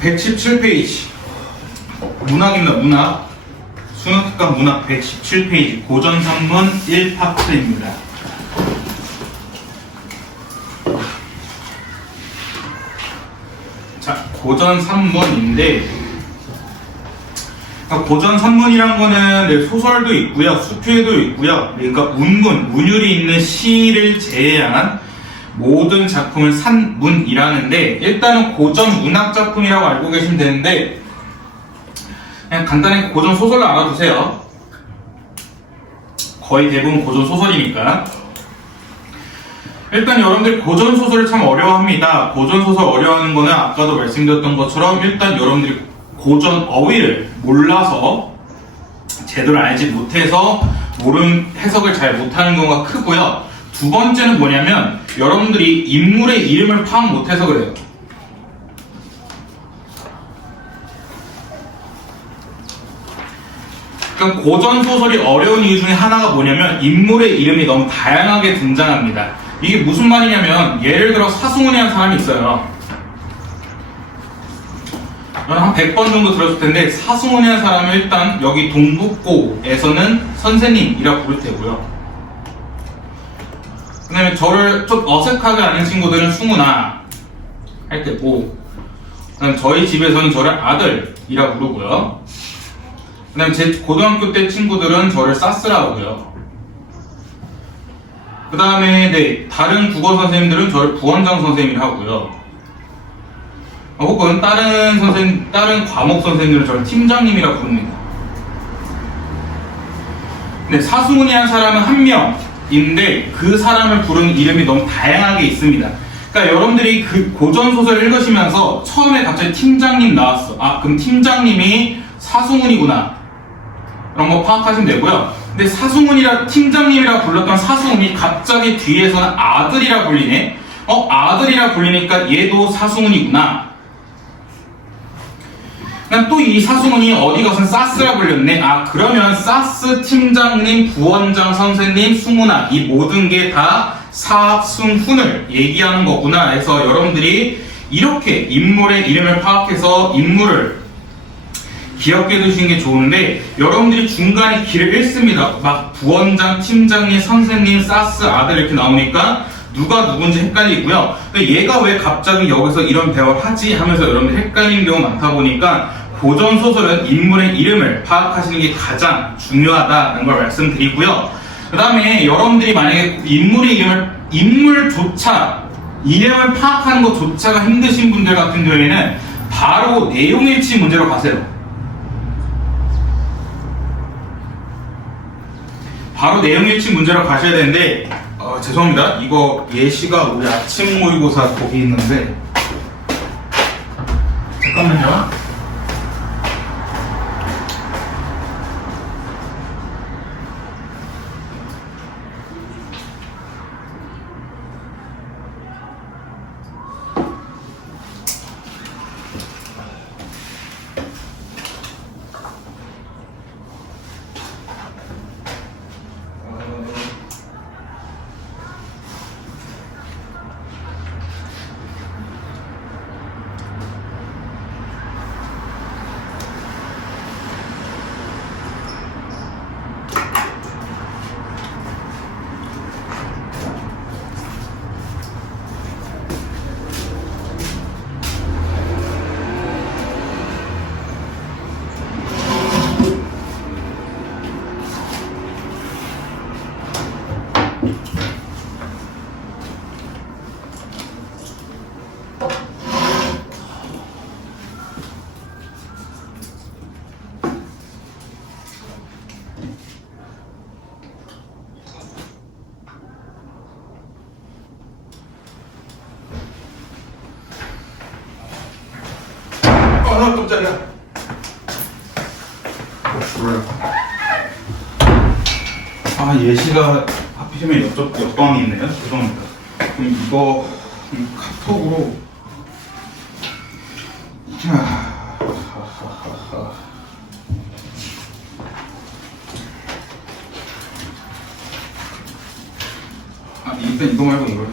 117페이지 문학입니다. 문학 수능 특강 문학 117페이지 고전 산문 1파트입니다. 자, 고전 산문인데 고전 산문이란 거는 소설도 있고요, 수필도 있고요. 그러니까 운문, 운율이 있는 시를 제외한 모든 작품을 산문이라는데, 일단은 고전 문학 작품이라고 알고 계시면 되는데 그냥 간단히 고전 소설로 알아두세요. 거의 대부분 고전 소설이니까. 일단 여러분들 고전 소설을 참 어려워합니다. 고전 소설 어려워하는 거는 아까도 말씀드렸던 것처럼 일단 여러분들이 고전 어휘를 몰라서 제대로 알지 못해서 모르는 해석을 잘 못하는 경우가 크고요. 두 번째는 뭐냐면 여러분들이 인물의 이름을 파악 못해서 그래요. 그러니까 고전 소설이 어려운 이유 중에 하나가 뭐냐면 인물의 이름이 너무 다양하게 등장합니다. 이게 무슨 말이냐면 예를 들어 사승훈이라는 사람이 있어요. 한 100번 정도 들었을 텐데 사승훈이라는 사람은 일단 여기 동북고에서는 선생님이라고 부를 테고요. 그 다음에 저를 좀 어색하게 아는 친구들은 승훈아 할 때고, 그 다음에 저희 집에서는 저를 아들이라고 부르고요. 그 다음에 제 고등학교 때 친구들은 저를 사스라고 해요. 그 다음에 다른 국어 선생님들은 저를 부원장 선생님이라고 하고요. 혹은 다른 과목 선생님들은 저를 팀장님이라고 부릅니다. 근데 사승훈이라는 사람은 한 명인데 그 사람을 부르는 이름이 너무 다양하게 있습니다. 그러니까 여러분들이 그 고전 소설을 읽으시면서 처음에 갑자기 팀장님 나왔어. 아, 그럼 팀장님이 사승훈이구나. 그런 거 파악하시면 되고요. 근데 사승훈이라 팀장님이라고 불렀던 사승훈이 갑자기 뒤에서는 아들이라 불리네. 아들이라 불리니까 얘도 사승훈이구나. 또 이 사승훈이 어디 가서 사스라 불렸네. 아, 그러면 사스 팀장님, 부원장 선생님, 승훈아 이 모든 게 다 사승훈을 얘기하는 거구나 해서 여러분들이 이렇게 인물의 이름을 파악해서 인물을 기억해 두시는 게 좋은데, 여러분들이 중간에 길을 잃습니다. 막 부원장, 팀장님, 선생님, 사스, 아들 이렇게 나오니까 누가 누군지 헷갈리고요. 얘가 왜 갑자기 여기서 이런 대화를 하지 하면서 여러분들 헷갈리는 경우가 많다 보니까 고전 소설은 인물의 이름을 파악하시는 게 가장 중요하다는 걸 말씀드리고요. 그 다음에 여러분들이 만약에 이름을 파악하는 것조차가 힘드신 분들 같은 경우에는 바로 내용일치 문제로 가세요. 바로 내용일치 문제로 가셔야 되는데, 죄송합니다. 이거 예시가 우리 아침 모의고사 거기 있는데, 잠깐만요. 깜짝이야. 예시가 하필이면 옆방에 있네요. 죄송합니다. 그럼 이거 카톡으로 일단 이거 말고 이거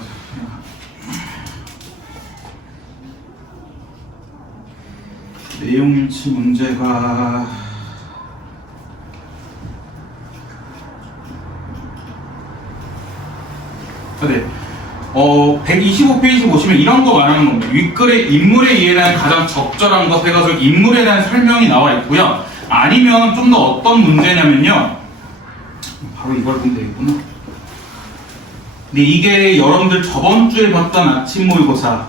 내용일치 문제가 네. 125페이지 보시면 이런 거 말하는 겁니다. 윗글에 인물에 의한 가장 적절한 것 해가지고 인물에 대한 설명이 나와 있고요. 아니면 좀 더 어떤 문제냐면요. 바로 이걸 보면 되겠구나. 네, 이게 여러분들 저번 주에 봤던 아침 모의고사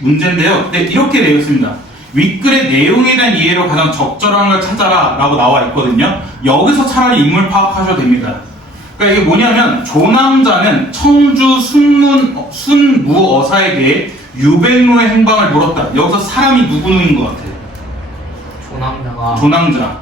문제인데요. 네, 이렇게 되어 있습니다. 윗글의 내용에 대한 이해로 가장 적절한 걸 찾아라 라고 나와 있거든요. 여기서 차라리 인물 파악하셔도 됩니다. 그러니까 이게 뭐냐면 조남자는 청주 순무어사에 대해 유백로의 행방을 물었다. 여기서 사람이 누구누구인 것 같아요? 조남자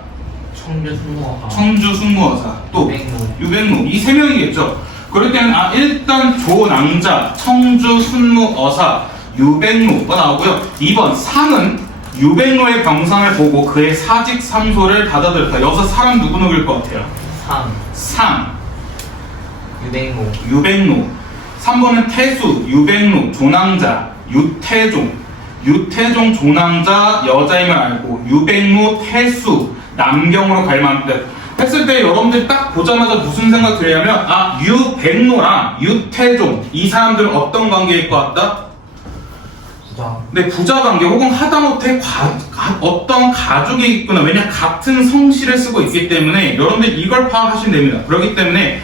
청주 순무어사 또 유백로 이 세 명이겠죠. 그럴 때는 일단 조남자 청주 순무어사 유백로가 나오고요. 2번 상은 유백로의 병상을 보고 그의 사직삼소를 받아들였다. 여기서 사람 누구누구일 것 같아요? 상 유백로 3번은 태수, 유백로, 조남자, 유태종 조남자 여자임을 알고 유백로, 태수 남경으로 갈 만한 뜻 했을 때 여러분들이 딱 보자마자 무슨 생각 들냐면 유백로랑 유태종 이 사람들은 어떤 관계일 것 같다? 네, 부자 관계 혹은 하다못해 어떤 가족이 있거나 왜냐 같은 성씨를 쓰고 있기 때문에 여러분들 이걸 파악하시면 됩니다. 그렇기 때문에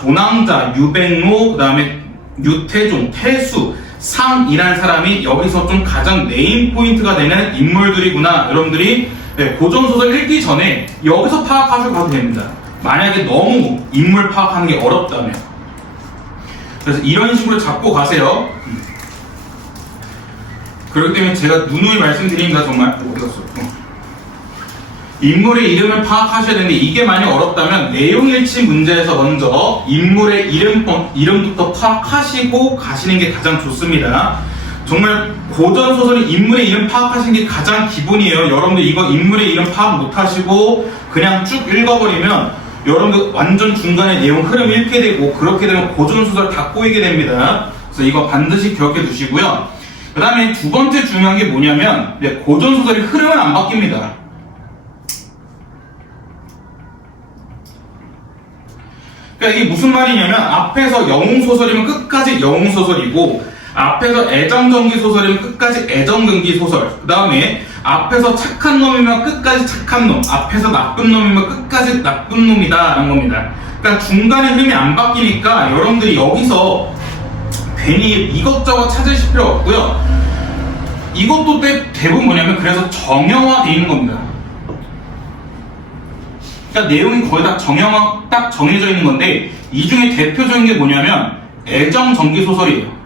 조남자, 유백로, 그 다음에 유태종, 태수, 상이라는 사람이 여기서 좀 가장 메인 포인트가 되는 인물들이구나. 여러분들이 고전소설 읽기 전에 여기서 파악하셔도 가도 됩니다. 만약에 너무 인물 파악하는 게 어렵다면. 그래서 이런 식으로 잡고 가세요. 그렇기 때문에 제가 누누이 말씀드립니다. 정말 어디 갔어? 인물의 이름을 파악하셔야 되는데 이게 많이 어렵다면 내용일치 문제에서 먼저 인물의 이름부터 파악하시고 가시는 게 가장 좋습니다. 정말 고전소설의 인물의 이름 파악하시는 게 가장 기본이에요. 여러분들 이거 인물의 이름 파악 못하시고 그냥 쭉 읽어버리면 여러분들 완전 중간에 내용 흐름 잃게 되고 그렇게 되면 고전소설 다 꼬이게 됩니다. 그래서 이거 반드시 기억해 두시고요. 그 다음에 두 번째 중요한 게 뭐냐면 고전소설의 흐름은 안 바뀝니다. 그러니까 이게 무슨 말이냐면 앞에서 영웅소설이면 끝까지 영웅소설이고 앞에서 애정전기소설이면 끝까지 애정전기소설 그 다음에 앞에서 착한 놈이면 끝까지 착한 놈 앞에서 나쁜 놈이면 끝까지 나쁜 놈이다 라는 겁니다. 그러니까 중간에 흐름이 안 바뀌니까 여러분들이 여기서 괜히 이것저것 찾으실 필요 없고요. 이것도 대부분 뭐냐면 그래서 정형화되어 있는 겁니다. 그러니까 내용이 거의 다 딱 정해져 있는 건데 이 중에 대표적인 게 뭐냐면 애정 전기 소설이에요.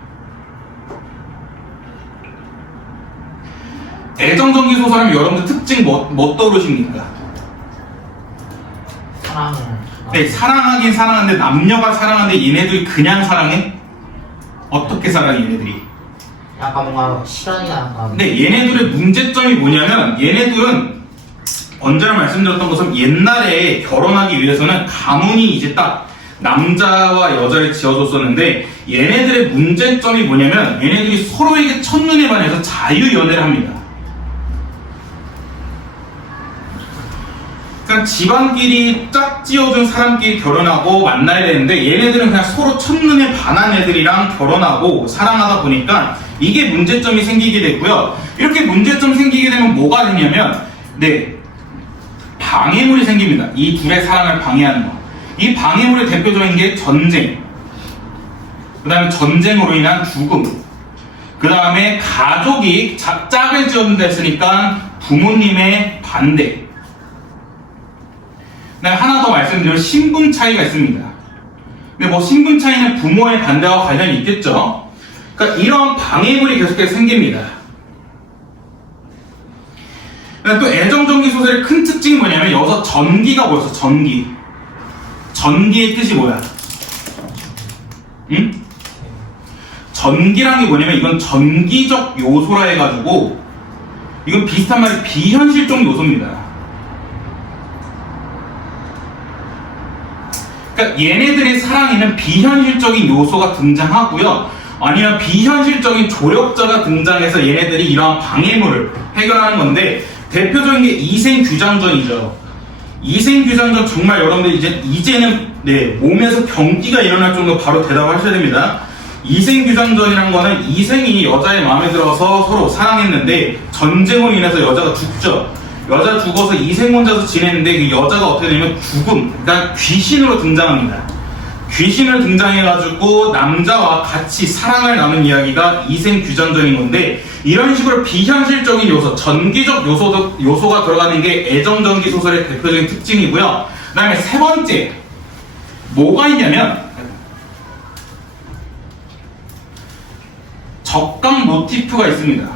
애정 전기 소설하면 여러분들 특징 뭐 떠오르십니까? 네, 사랑하긴 사랑하는데 남녀가 사랑하는데 얘네들이 그냥 사랑해? 어떻게 사랑해 얘네들이? 약간 뭔가 시간이나 약간 네, 얘네들의 문제점이 뭐냐면 얘네들은 언제나 말씀드렸던 것처럼 옛날에 결혼하기 위해서는 가문이 이제 딱 남자와 여자를 지어줬었는데 얘네들의 문제점이 뭐냐면 얘네들이 서로에게 첫눈에 반해서 자유연애를 합니다. 그러니까 집안끼리 짝 지어준 사람끼리 결혼하고 만나야 되는데 얘네들은 그냥 서로 첫눈에 반한 애들이랑 결혼하고 사랑하다 보니까 이게 문제점이 생기게 됐고요. 이렇게 문제점 생기게 되면 뭐가 되냐면 방해물이 생깁니다. 이 둘의 사랑을 방해하는 거. 이 방해물의 대표적인 게 전쟁, 그 다음에 전쟁으로 인한 죽음, 그 다음에 가족이 짝을 지어준다 했으니까 부모님의 반대. 그다음에 하나 더 말씀드리면 신분 차이가 있습니다. 근데 신분 차이는 부모의 반대와 관련이 있겠죠. 그러니까 이런 방해물이 계속해서 생깁니다. 또 애정전기 소설의 큰 특징이 뭐냐면 여기서 전기가 뭐였어? 전기의 뜻이 뭐야? 응? 전기란 게 뭐냐면 이건 전기적 요소라 해가지고 이건 비슷한 말이 비현실적 요소입니다. 그러니까 얘네들의 사랑에는 비현실적인 요소가 등장하고요. 아니면 비현실적인 조력자가 등장해서 얘네들이 이러한 방해물을 해결하는 건데 대표적인 게 이생규장전이죠. 이생규장전 정말 여러분들 이제는 몸에서 경기가 일어날 정도로 바로 대답하셔야 됩니다. 이생규장전이란 거는 이생이 여자의 마음에 들어서 서로 사랑했는데 전쟁으로 인해서 여자가 죽죠. 여자 죽어서 이생 혼자서 지냈는데 그 여자가 어떻게 되냐면 죽음, 그러니까 귀신으로 등장합니다. 귀신을 등장해가지고 남자와 같이 사랑을 나눈 이야기가 이생규장전인 건데 이런 식으로 비현실적인 요소, 전기적 요소가 들어가는 게 애정전기 소설의 대표적인 특징이고요. 그 다음에 세 번째 뭐가 있냐면 적강 모티프가 있습니다.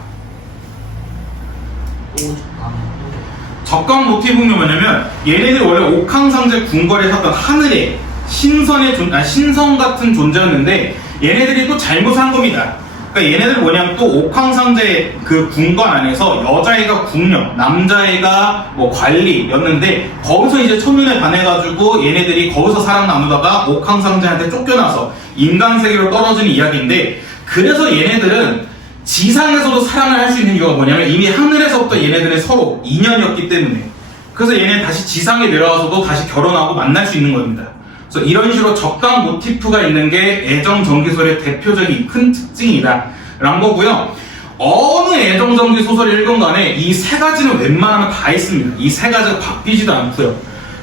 적강 모티프는 뭐냐면 얘네들이 원래 옥황상제 궁궐에 샀던 하늘의 신성 같은 존재였는데 얘네들이 또 잘못한 겁니다. 그러니까 얘네들 뭐냐면 또 옥황상제 그 궁궐 안에서 여자애가 궁녀, 남자애가 뭐 관리였는데 거기서 이제 첫눈에 반해가지고 얘네들이 거기서 사랑 나누다가 옥황상제한테 쫓겨나서 인간 세계로 떨어지는 이야기인데 그래서 얘네들은 지상에서도 사랑을 할 수 있는 이유가 뭐냐면 이미 하늘에서부터 얘네들은 서로 인연이었기 때문에 그래서 얘네 다시 지상에 내려와서도 다시 결혼하고 만날 수 있는 겁니다. 그래서 이런 식으로 적강 모티프가 있는 게 애정 전기소설의 대표적인 큰 특징이다 라는 거고요. 어느 애정 전기 소설을 읽은 간에 이 세 가지는 웬만하면 다 있습니다. 이 세 가지가 바뀌지도 않고요.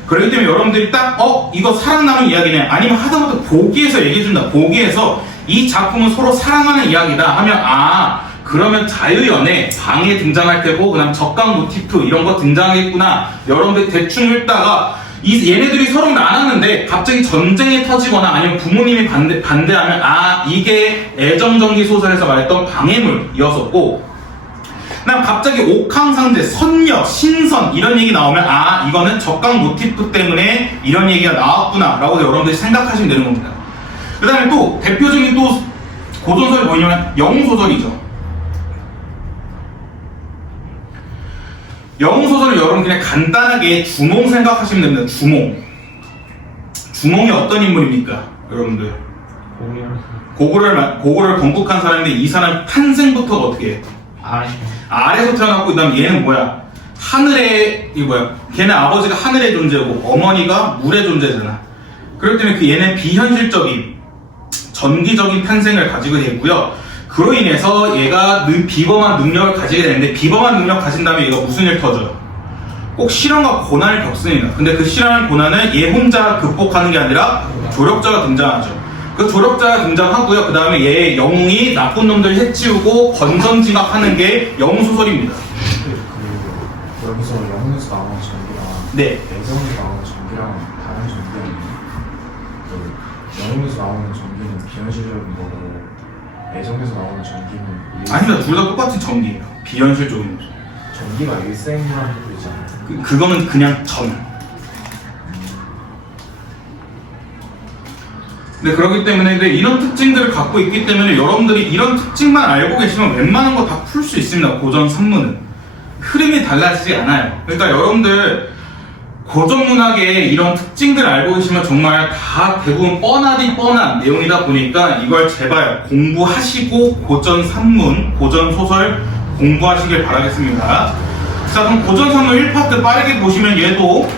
그렇기 때문에 여러분들이 딱 이거 사랑 나눈 이야기네 아니면 하다못해 보기에서 얘기해준다. 보기에서 이 작품은 서로 사랑하는 이야기다 하면 그러면 자유연애 방에 등장할 때고 그 다음 적강 모티프 이런 거 등장하겠구나. 여러분들 대충 읽다가 얘네들이 서로 나눴는데 갑자기 전쟁이 터지거나 아니면 부모님이 반대하면 이게 애정전기 소설에서 말했던 방해물이었었고 그다음 갑자기 옥황상제, 선녀, 신선 이런 얘기 나오면 이거는 적강 모티프 때문에 이런 얘기가 나왔구나 라고 여러분들이 생각하시면 되는 겁니다. 그 다음에 또 대표적인 또 고전소설이 뭐냐면 영웅소설이죠. 영웅소설을 여러분 그냥 간단하게 주몽 생각하시면 됩니다. 주몽이 어떤 인물입니까? 여러분들 고구려를 건국한 사람인데 이 사람 탄생부터가 어떻게 해? 아래에서 태어났고 그 다음 얘는 뭐야? 걔네 아버지가 하늘의 존재고 어머니가 물의 존재잖아. 그렇기 때문에 얘는 비현실적인 전기적인 탄생을 가지고 있고요. 그로 인해서 얘가 비범한 능력을 가지게 되는데 비범한 능력 가진 다음에 얘가 무슨 일 터져요? 꼭 시련과 고난을 겪습니다. 근데 그 시련과 고난을 얘 혼자 극복하는 게 아니라 조력자가 등장하죠. 그 조력자가 등장하고요. 그 다음에 얘의 영웅이 나쁜 놈들 해치우고 건전지각하는 게 영웅소설입니다. 여기서 영웅에서 나오는 전기랑 애정에서 나오는 전기랑 다른 전기는 영웅에서 나오는 전기는 비현실적인 거고 애정에서 나오는 전기는 아닙니다. 둘 다 똑같은 전기예요. 비현실적인 전기가 일생이라는 것도 있잖아요. 그거는 그냥 전. 네, 그렇기 때문에 이런 특징들을 갖고 있기 때문에 여러분들이 이런 특징만 알고 계시면 웬만한 거 다 풀 수 있습니다. 고전 산문은 흐름이 달라지지 않아요. 그러니까 여러분들 고전 문학의 이런 특징들을 알고 계시면 정말 다 대부분 뻔한 내용이다 보니까 이걸 제발 공부하시고 고전 산문, 고전 소설 공부하시길 바라겠습니다. 자, 그럼 고전 산문 1파트 빠르게 보시면 얘도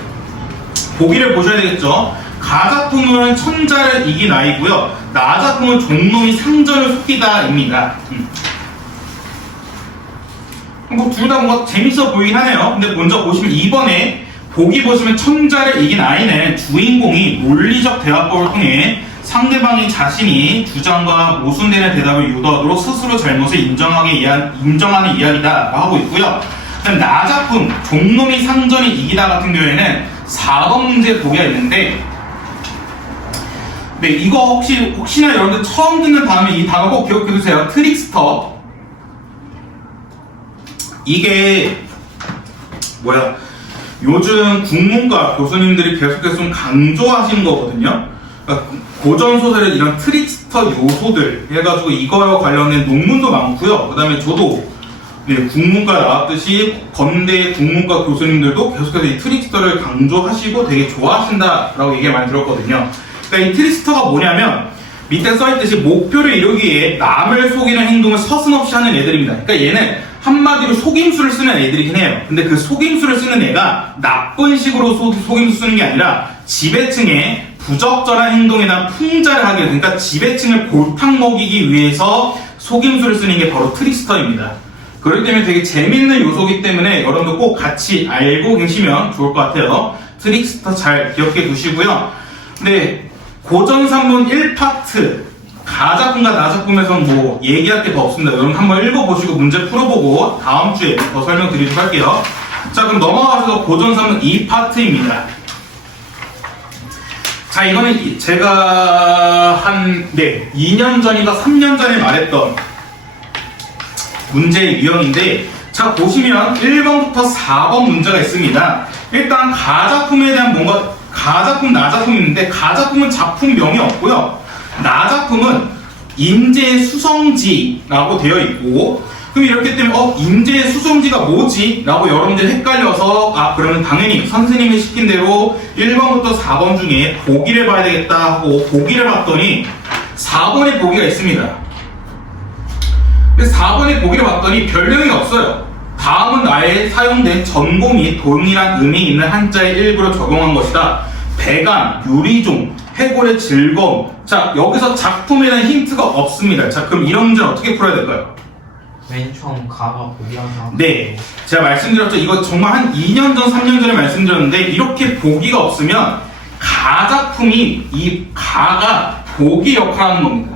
보기를 보셔야 되겠죠. 가작품은 천자를 이긴 아이고요. 나작품은 종놈이 상전을 속이다입니다. 뭐 둘 다 뭔가 재밌어 보이긴 하네요. 근데 먼저 보시면 2번에 보기 보시면 천자를 이긴 아이는 주인공이 논리적 대화법을 통해 상대방이 자신이 주장과 모순되는 대답을 유도하도록 스스로 잘못을 인정하는 이야기다 하고 있고요. 그다음 나작품 종놈이 상전이 이기다 같은 경우에는 4번 문제 보기가 있는데 이거 혹시나 여러분들 처음 듣는 단어면 이 단어 꼭 기억해두세요. 트릭스터. 이게 요즘 국문과 교수님들이 계속해서 좀 강조하시는 거거든요. 그러니까 고전소설의 이런 트릭스터 요소들 해가지고 이거와 관련된 논문도 많고요. 그 다음에 저도 국문과 나왔듯이 건대 국문과 교수님들도 계속해서 이 트릭스터를 강조하시고 되게 좋아하신다라고 얘기 많이 들었거든요. 그러니까 이 트릭스터가 뭐냐면 밑에 써있듯이 목표를 이루기 위해 남을 속이는 행동을 서슴없이 하는 애들입니다. 그러니까 얘는 한마디로 속임수를 쓰는 애들이긴 해요. 근데 그 속임수를 쓰는 애가 나쁜 식으로 속임수 쓰는 게 아니라 지배층의 부적절한 행동에 대한 풍자를 하기 위해서, 그러니까 지배층을 골탕 먹이기 위해서 속임수를 쓰는 게 바로 트릭스터입니다. 그렇기 때문에 되게 재밌는 요소이기 때문에 여러분도 꼭 같이 알고 계시면 좋을 것 같아요. 트릭스터 잘 기억해 두시고요. 네, 고전산문 1파트 가작품과 나작품에서는 뭐 얘기할 게 더 없습니다. 여러분 한번 읽어보시고 문제 풀어보고 다음 주에 더 설명드리도록 할게요. 자, 그럼 넘어가서 고전산문 2파트입니다. 자, 이거는 제가 한 2년 전인가 3년 전에 말했던 문제의 유형인데, 자, 보시면 1번부터 4번 문제가 있습니다. 일단 가작품에 대한 뭔가 가작품, 나작품이 있는데, 가작품은 작품명이 없고요. 나작품은 임재의 수성지라고 되어 있고, 그럼 이렇기 때문에 임재의 수성지가 뭐지? 라고 여러분들 헷갈려서 그러면 당연히 선생님이 시킨 대로 1번부터 4번 중에 보기를 봐야 되겠다 하고 보기를 봤더니 4번에 보기가 있습니다. 그래서 4번에 보기를 봤더니 별명이 없어요. 다음은 나에 사용된 전고 및 동일한 의미 있는 한자의 일부를 적용한 것이다. 배간, 유리종, 해골의 즐거움. 자, 여기서 작품에 대한 힌트가 없습니다. 자, 그럼 이런 문제는 어떻게 풀어야 될까요? 맨 처음 가가 보기라서. 네, 제가 말씀드렸죠. 이거 정말 한 2년 전, 3년 전에 말씀드렸는데, 이렇게 보기가 없으면 가작품이 이 가가 보기 역할을 하는 겁니다.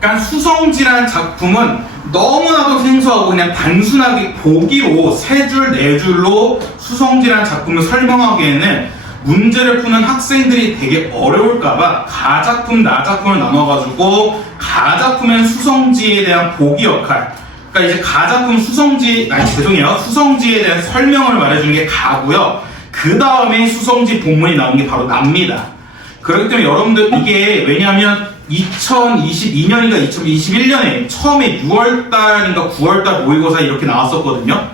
그러니까 수성지라는 작품은 너무나도 생소하고 그냥 단순하게 보기로 3줄, 4줄로 수성지라는 작품을 설명하기에는 문제를 푸는 학생들이 되게 어려울까봐 가작품, 나작품을 나눠가지고 가작품은 수성지에 대한 보기 역할, 그러니까 이제 가작품 수성지에 대한 설명을 말해주는 게 가고요. 그 다음에 수성지 본문이 나온 게 바로 납니다. 그렇기 때문에 여러분들 이게 왜냐하면 2022년인가 2021년에 처음에 6월달인가 9월달 모의고사 이렇게 나왔었거든요.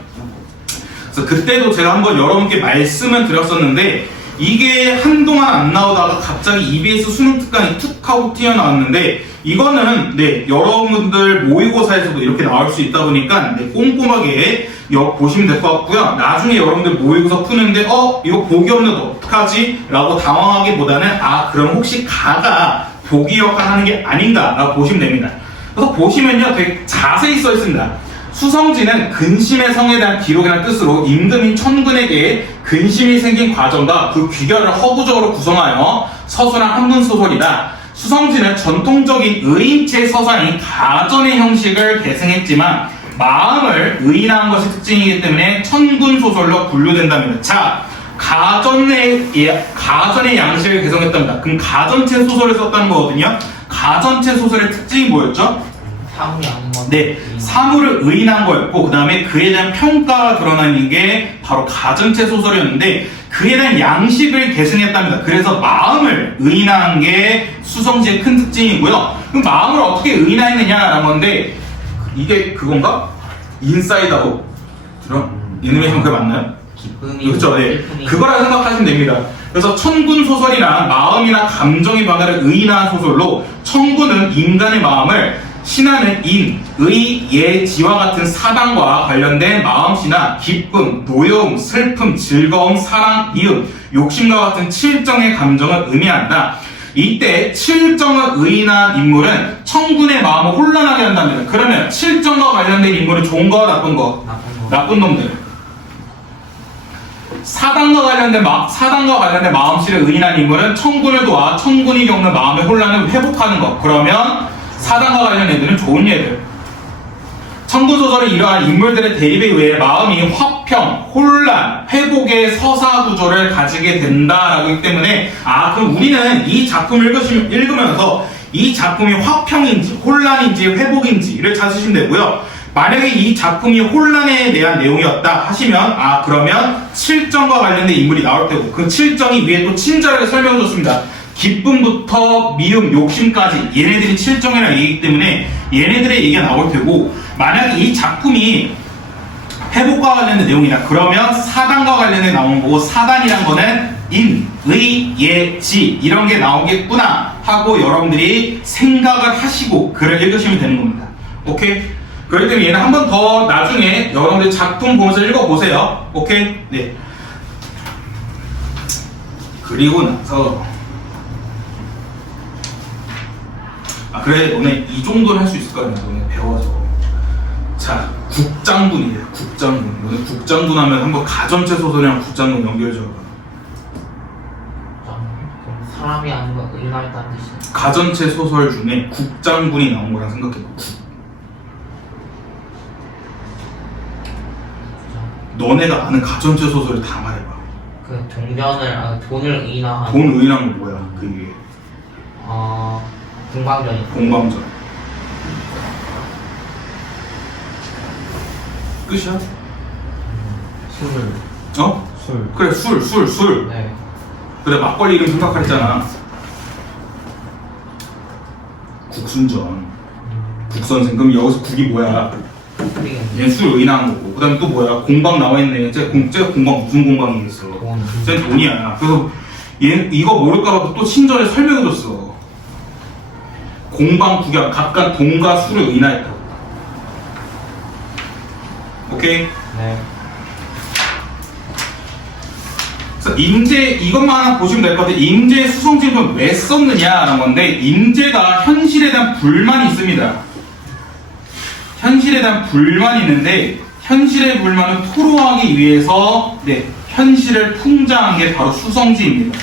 그래서 그때도 제가 한번 여러분께 말씀을 드렸었는데, 이게 한동안 안 나오다가 갑자기 EBS 수능 특강이 툭 하고 튀어나왔는데, 이거는 여러분들 모의고사에서도 이렇게 나올 수 있다 보니까 꼼꼼하게 보시면 될 것 같고요. 나중에 여러분들 모의고사 푸는데 이거 보기 없는데 어떡하지? 라고 당황하기보다는 그럼 혹시 가가 보기 역할을 하는 게 아닌가 라고 보시면 됩니다. 그래서 보시면요, 되게 자세히 써 있습니다. 수성지는 근심의 성에 대한 기록이라는 뜻으로 임금인 천군에게 근심이 생긴 과정과 그 귀결을 허구적으로 구성하여 서술한 한문소설이다. 수성지는 전통적인 의인체 서사인 가전의 형식을 계승했지만 마음을 의인화한 것이 특징이기 때문에 천군소설로 분류된답니다. 자, 가전의 양식을 개성했답니다. 그럼 가전체 소설을 썼다는 거거든요. 가전체 소설의 특징이 뭐였죠? 사물이 아닌 건. 네, 사물을 의인한 거였고, 그 다음에 그에 대한 평가가 드러나는 게 바로 가전체 소설이었는데, 그에 대한 양식을 계승했답니다. 그래서 마음을 의인한 게 수성지의 큰 특징이고요. 그럼 마음을 어떻게 의인화했느냐라는 건데, 이게 그건가? 인사이드 아웃 애니메이션 그게 맞나요? 기쁨이. 그렇죠. 네. 그거라 생각하시면 됩니다. 그래서 천군 소설이란 마음이나 감정의 변화를 의인화한 소설로, 천군은 인간의 마음을, 신하는 인, 의, 예, 지와 같은 사당과 관련된 마음씨나 기쁨, 노여움, 슬픔, 즐거움, 사랑, 미움, 욕심과 같은 7정의 감정을 의미한다. 이때 7정을 의인한 인물은 천군의 마음을 혼란하게 한답니다. 그러면 7정과 관련된 인물은 좋은 거, 나쁜 거? 나쁜 놈들. 사당과 관련된 마음씨를 의인한 인물은 천군을 도와 천군이 겪는 마음의 혼란을 회복하는 것. 그러면 사당과 관련 애들은 좋은 얘들. 천군소설은 이러한 인물들의 대립에 의해 마음이 화평, 혼란, 회복의 서사 구조를 가지게 된다라고 하기 때문에 그럼 우리는 이 작품을 읽으면서 이 작품이 화평인지 혼란인지 회복인지를 찾으시면 되고요. 만약에 이 작품이 혼란에 대한 내용이었다 하시면 그러면 7정과 관련된 인물이 나올 테고, 그 7정이 위에 또 친절하게 설명해 줬습니다. 기쁨부터 미움, 욕심까지 얘네들이 7정이라는 얘기이기 때문에 얘네들의 얘기가 나올 테고, 만약에 이 작품이 회복과 관련된 내용이다. 그러면 사단과 관련된 나오는 거고, 사단이란 거는 인, 의, 예, 지 이런 게 나오겠구나 하고 여러분들이 생각을 하시고 글을 읽으시면 되는 겁니다. 오케이? 그렇기 때문에 얘는 한 번 더 나중에 여러분들 작품 보면서 읽어보세요. 오케이? 네. 그리고 나서 그래 너네 이 정도는 할 수 있을 거 아니야. 너네 배워서. 자, 국장군이에요. 국장군. 너네 국장군 하면 한번 가전체 소설이랑 국장군 연결해줘봐. 그럼 사람이 아니고 의가 있다는 뜻이야. 가전체 소설 중에 국장군이 나온 거랑 생각해봐. 너네가 아는 가전체 소설을 다 말해봐. 그 돈을 의인화하는. 돈 의인한 거 뭐야? 그게 공방전이. 공방전. 끝이야? 술. 어? 술. 그래 술. 네. 그래 막걸리 이름 생각하랬잖아. 국순전. 국선생. 그럼 여기서 국이 뭐야? 얘는 술 의인한 거고. 그 다음에 또 뭐야? 공방 나와있네. 쟤 공방 무슨 공방이겠어? 쟤 돈이야. 그래서 얘 이거 모를까봐 또 친절에 설명해줬어. 공방 국약 각각 돈과 술을 의인하였다고. 오케이? 네. 그래서 임제 이것만 하나 보시면 될 것 같아요. 임제 수성질문 왜 썼느냐라는 건데, 임제가 현실에 대한 불만이 있습니다. 현실에 대한 불만이 있는데, 현실의 불만을 토로하기 위해서 현실을 풍자한 게 바로 수성지입니다.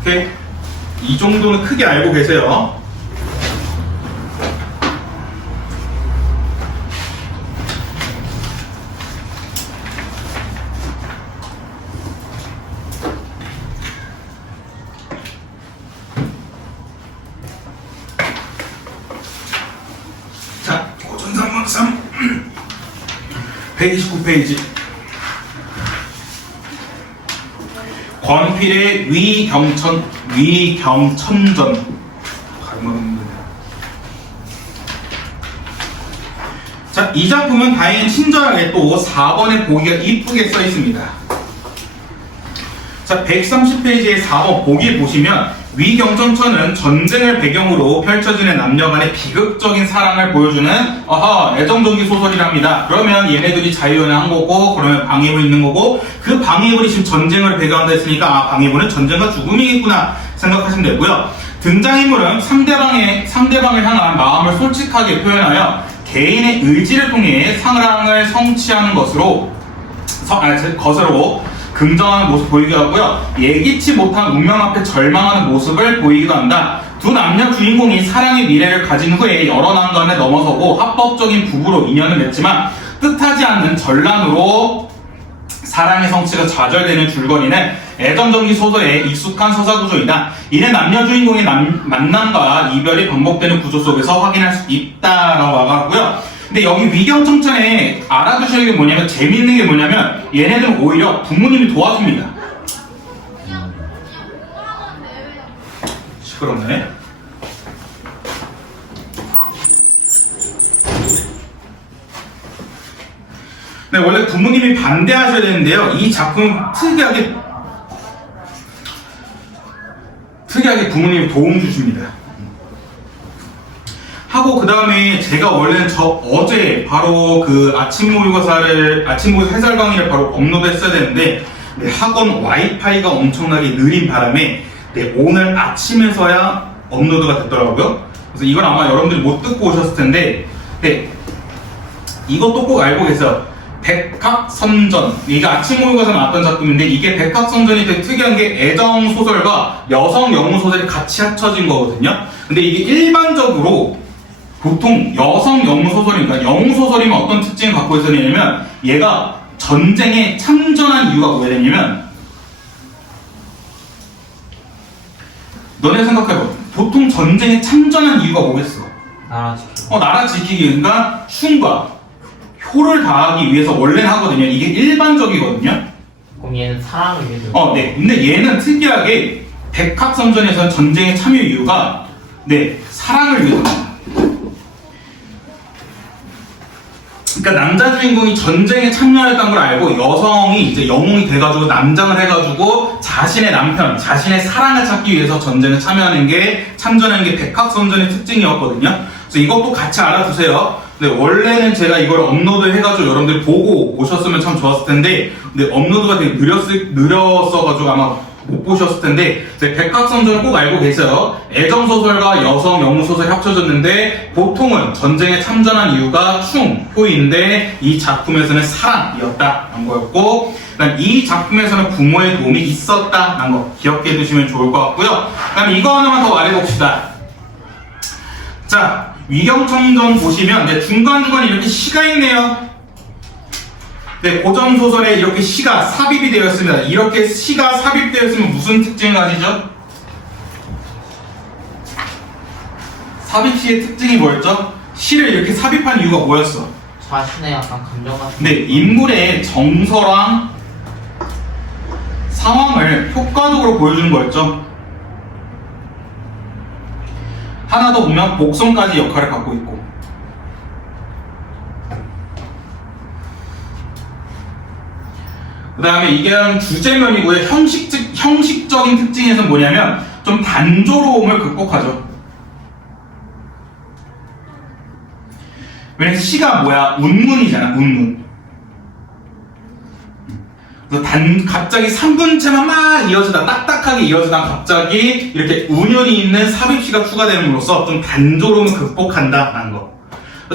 오케이? 이 정도는 크게 알고 계세요. 자, 고전산문 3 129페이지. 권필의 위경천전. 자, 이 작품은 다행히 친절하게 또 4번에 보기가 이쁘게 써 있습니다. 자, 130페이지의 4번 보기 보시면, 위경천천은 전쟁을 배경으로 펼쳐지는 남녀간의 비극적인 사랑을 보여주는 애정전기 소설이랍니다. 그러면 얘네들이 자유연애한 거고, 그러면 방해부 있는 거고, 그 방해부이 지금 전쟁을 배경한다 했으니까 방해부는 전쟁과 죽음이겠구나 생각하시면 되고요. 등장인물은 상대방을 향한 마음을 솔직하게 표현하여 개인의 의지를 통해 사랑을 성취하는 것으로 긍정하는 모습 보이게 하고요. 예기치 못한 운명 앞에 절망하는 모습을 보이기도 한다. 두 남녀 주인공이 사랑의 미래를 가진 후에 여러 난관에 넘어서고 합법적인 부부로 인연을 맺지만 뜻하지 않는 전란으로 사랑의 성취가 좌절되는 줄거리는 애정전기 소설의 익숙한 서사 구조이다. 이는 남녀 주인공의 만남과 이별이 반복되는 구조 속에서 확인할 수 있다라고 말하고요. 근데 여기 위경천천에 알아두셔야 할 게 뭐냐면, 재밌는 게 뭐냐면, 얘네들은 오히려 부모님이 도와줍니다. 시끄럽네. 네, 원래 부모님이 반대하셔야 되는데요. 이 작품 특이하게 부모님이 도움 주십니다. 하고 그 다음에 제가 원래는 어제 바로 그 아침 모의고사 해설 강의를 바로 업로드했어야 되는데, 학원 와이파이가 엄청나게 느린 바람에 오늘 아침에서야 업로드가 됐더라고요. 그래서 이건 아마 여러분들이 못 듣고 오셨을 텐데, 이것도 꼭 알고 계세요. 백학선전. 이게 아침 모의고사에 나왔던 작품인데, 이게 백학선전이 되게 특이한 게 애정 소설과 여성 영웅 소설이 같이 합쳐진 거거든요. 근데 이게 일반적으로 보통 여성 영웅 소설이니까, 영웅 소설이면 어떤 특징을 갖고 있었냐면, 얘가 전쟁에 참전한 이유가 뭐냐면, 너네 생각해봐. 보통 전쟁에 참전한 이유가 뭐겠어? 나라 지키기. 나라 지키기. 그러니까 흉과 효를 다하기 위해서 원래는 하거든요. 이게 일반적이거든요. 그럼 얘는 사랑을 위해서. 네. 근데 얘는 특이하게 백학선전에서는 전쟁에 참여 이유가 사랑을 위해서입니다. 그러니까 남자 주인공이 전쟁에 참여했던 걸 알고 여성이 이제 영웅이 돼가지고 남장을 해가지고 자신의 남편, 자신의 사랑을 찾기 위해서 전쟁에 참여하는 게 참전하는 게 백학선전의 특징이었거든요. 그래서 이것도 같이 알아두세요. 근데 원래는 제가 이걸 업로드 해가지고 여러분들 보고 오셨으면 참 좋았을 텐데, 근데 업로드가 되게 느렸어가지고 아마 못 보셨을 텐데, 백학선전을 꼭 알고 계세요. 애정소설과 여성 영웅소설이 합쳐졌는데 보통은 전쟁에 참전한 이유가 충효인데 이 작품에서는 사랑이었다는 거였고, 그다음 이 작품에서는 부모의 도움이 있었다는 거 기억해 두시면 좋을 것 같고요. 그다음 이거 하나만 더 말해봅시다. 자, 위경청전 보시면 이제 중간중간 이렇게 시가 있네요. 네, 고전소설에 이렇게 시가 삽입이 되어 있습니다. 이렇게 시가 삽입되어 있으면 무슨 특징을 가지죠? 삽입시의 특징이 뭐였죠? 시를 이렇게 삽입한 이유가 뭐였어? 자신의 약간 감정 같은 네, 인물의 정서랑 상황을 효과적으로 보여주는 거였죠. 하나 더 보면 복선까지 역할을 갖고 있고, 그 다음에 이게 주제면이고요. 형식적인 특징에서 뭐냐면 좀 단조로움을 극복하죠. 왜냐면 시가 뭐야? 운문이잖아, 운문. 그래서 갑자기 3분째만 막 이어지다, 딱딱하게 이어지다 갑자기 이렇게 운율이 있는 삽입시가 추가되는으로써 좀 단조로움을 극복한다라는 거.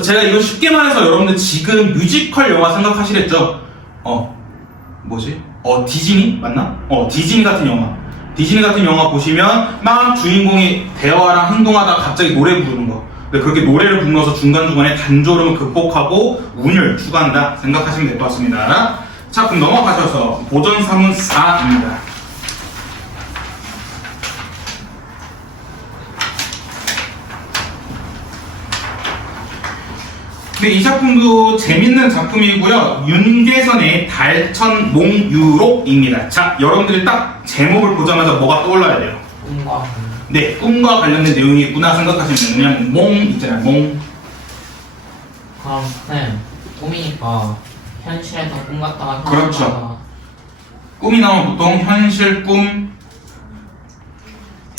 제가 이거 쉽게 말해서 여러분들 지금 뮤지컬 영화 생각하시겠죠? 뭐지? 디즈니? 맞나? 디즈니 같은 영화. 디즈니 같은 영화 보시면 막 주인공이 대화랑 행동하다가 갑자기 노래 부르는 거. 근데 그렇게 노래를 불러서 중간중간에 단조로움을 극복하고 운율 추가한다 생각하시면 될 것 같습니다. 자, 그럼 넘어가셔서 고전사문 4입니다. 네, 이 작품도 재밌는 작품이고요. 윤계선의 달천몽유록입니다. 자, 여러분들이 딱 제목을 보자마자 뭐가 떠올라야 돼요? 꿈과 네, 꿈과 관련된 내용이 있구나 생각하시면 그냥 몽 있잖아요, 몽. 그럼 꿈이니까 현실에서 꿈 같다가 그렇죠. 현실에서 꿈이 나오면 보통 현실, 꿈,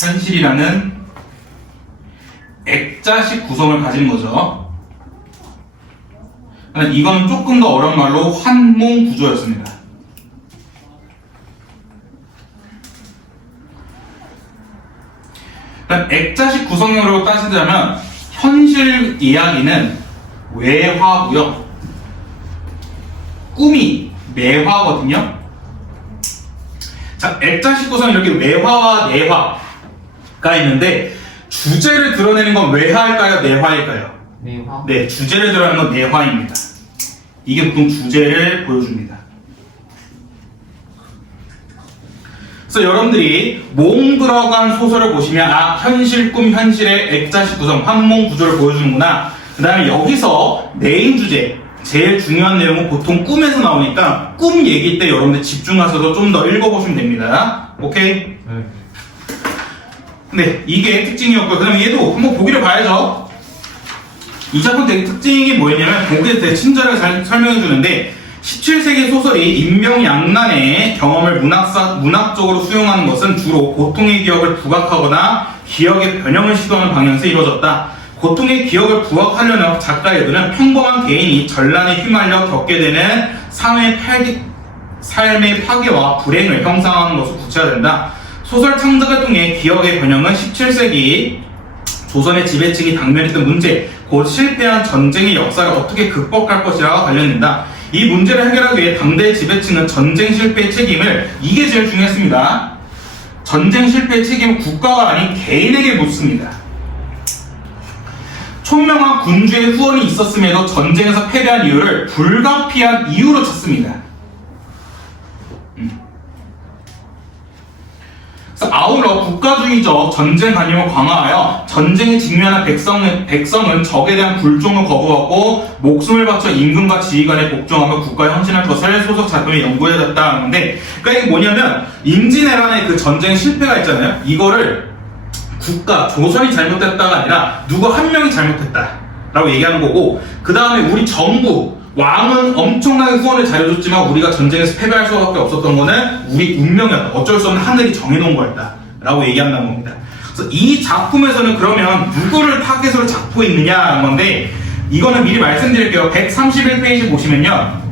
현실이라는 액자식 구성을 가진 거죠. 이건 조금 더 어려운 말로 환몽 구조였습니다. 액자식 구성으로 따지자면 현실 이야기는 외화고요. 꿈이 내화거든요. 자, 액자식 구성 이렇게 외화와 내화가 있는데 주제를 드러내는 건 외화일까요? 내화일까요? 내화? 네, 주제를 드러내는 건 내화입니다. 이게 보통 주제를 보여줍니다. 그래서 여러분들이 몽 들어간 소설을 보시면 현실, 꿈, 현실의 액자식 구성, 환몽 구조를 보여주는구나. 그 다음에 여기서 메인 주제, 제일 중요한 내용은 보통 꿈에서 나오니까 꿈 얘기 때 여러분들 집중하셔서 좀 더 읽어보시면 됩니다. 오케이? 네, 이게 특징이었고요. 그 다음에 얘도 한번 보기를 봐야죠. 이 작품 되게 특징이 뭐였냐면 거기에 되게 친절하게 잘 설명해 주는데 17세기 소설이 인명양난의 경험을 문학적으로 수용하는 것은 주로 고통의 기억을 부각하거나 기억의 변형을 시도하는 방향에서 이루어졌다. 고통의 기억을 부각하려는 작가애들은 평범한 개인이 전란에 휘말려 겪게 되는 삶의 파괴와 불행을 형상화하는 것을 구체화된다. 소설 창작을 통해 기억의 변형은 17세기 조선의 지배층이 당면했던 문제, 곧 실패한 전쟁의 역사를 어떻게 극복할 것이라고 관련된다. 이 문제를 해결하기 위해 당대의 지배층은 전쟁 실패의 책임을, 이게 제일 중요했습니다. 전쟁 실패의 책임은 국가가 아닌 개인에게 묻습니다. 총명한 군주의 후원이 있었음에도 전쟁에서 패배한 이유를 불가피한 이유로 찾습니다. 그래서 아울러 국가주의적 전쟁 관념을 강화하여 전쟁에 직면한 백성은 적에 대한 굴종을 거부하고 목숨을 바쳐 임금과 지휘관에 복종하며 국가에 헌신할 것을 소속 작품에 연구해졌다 하는데, 그러니까 이게 뭐냐면 임진왜란의 그 전쟁 실패가 있잖아요. 이거를 국가, 조선이 잘못했다가 아니라 누구 한 명이 잘못했다 라고 얘기하는 거고, 그 다음에 우리 정부, 왕은 엄청나게 후원을 잘해줬지만 우리가 전쟁에서 패배할 수밖에 없었던 거는 우리 운명이었다. 어쩔 수 없는 하늘이 정해놓은 거였다. 라고 얘기한다는 겁니다. 그래서 이 작품에서는 그러면 누구를 타겟으로 잡고 있느냐는 건데 이거는 미리 말씀드릴게요. 131페이지 보시면요.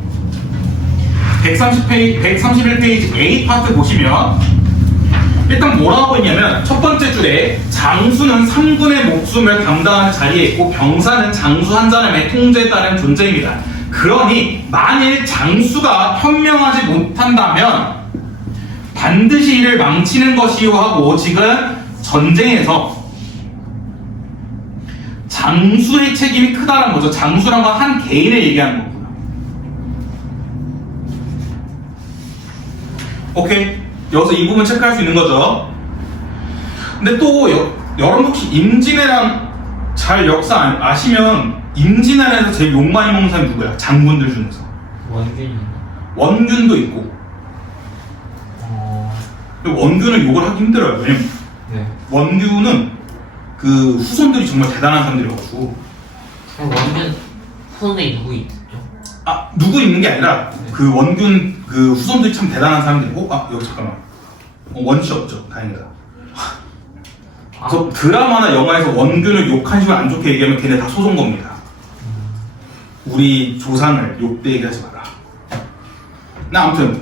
131페이지 A 파트 보시면 일단 뭐라고 하고 있냐면 첫 번째 줄에 장수는 3군의 목숨을 감당하는 자리에 있고 병사는 장수 한 사람의 통제에 따른 존재입니다. 그러니 만일 장수가 현명하지 못한다면 반드시 이를 망치는 것이요 하고 지금 전쟁에서 장수의 책임이 크다는 거죠. 장수란 건 한 개인을 얘기하는 거구나. 오케이. 여기서 이 부분 체크할 수 있는 거죠. 근데 또 여러분 혹시 임진왜란 잘 역사 아시면 임진왜란에서 제일 욕 많이 먹는 사람이 누구야? 장군들 중에서. 원균이. 원균도 있고. 근데 원균은 욕을 하기 힘들어요. 왜냐면 네. 원균은 그 후손들이 정말 대단한 사람들이어가지고. 원균 후손이 누구 있죠? 아 누구 있는 게 아니라 그 원균 그 후손들이 참 대단한 사람들이고. 아 여기 잠깐만. 원시 없죠. 다행이다. 그래서 드라마나 영화에서 원균을 욕한 식으로 안 좋게 얘기하면 걔네 다 소송 겁니다. 우리 조상을 욕되게 얘기하지 마라. 나 아무튼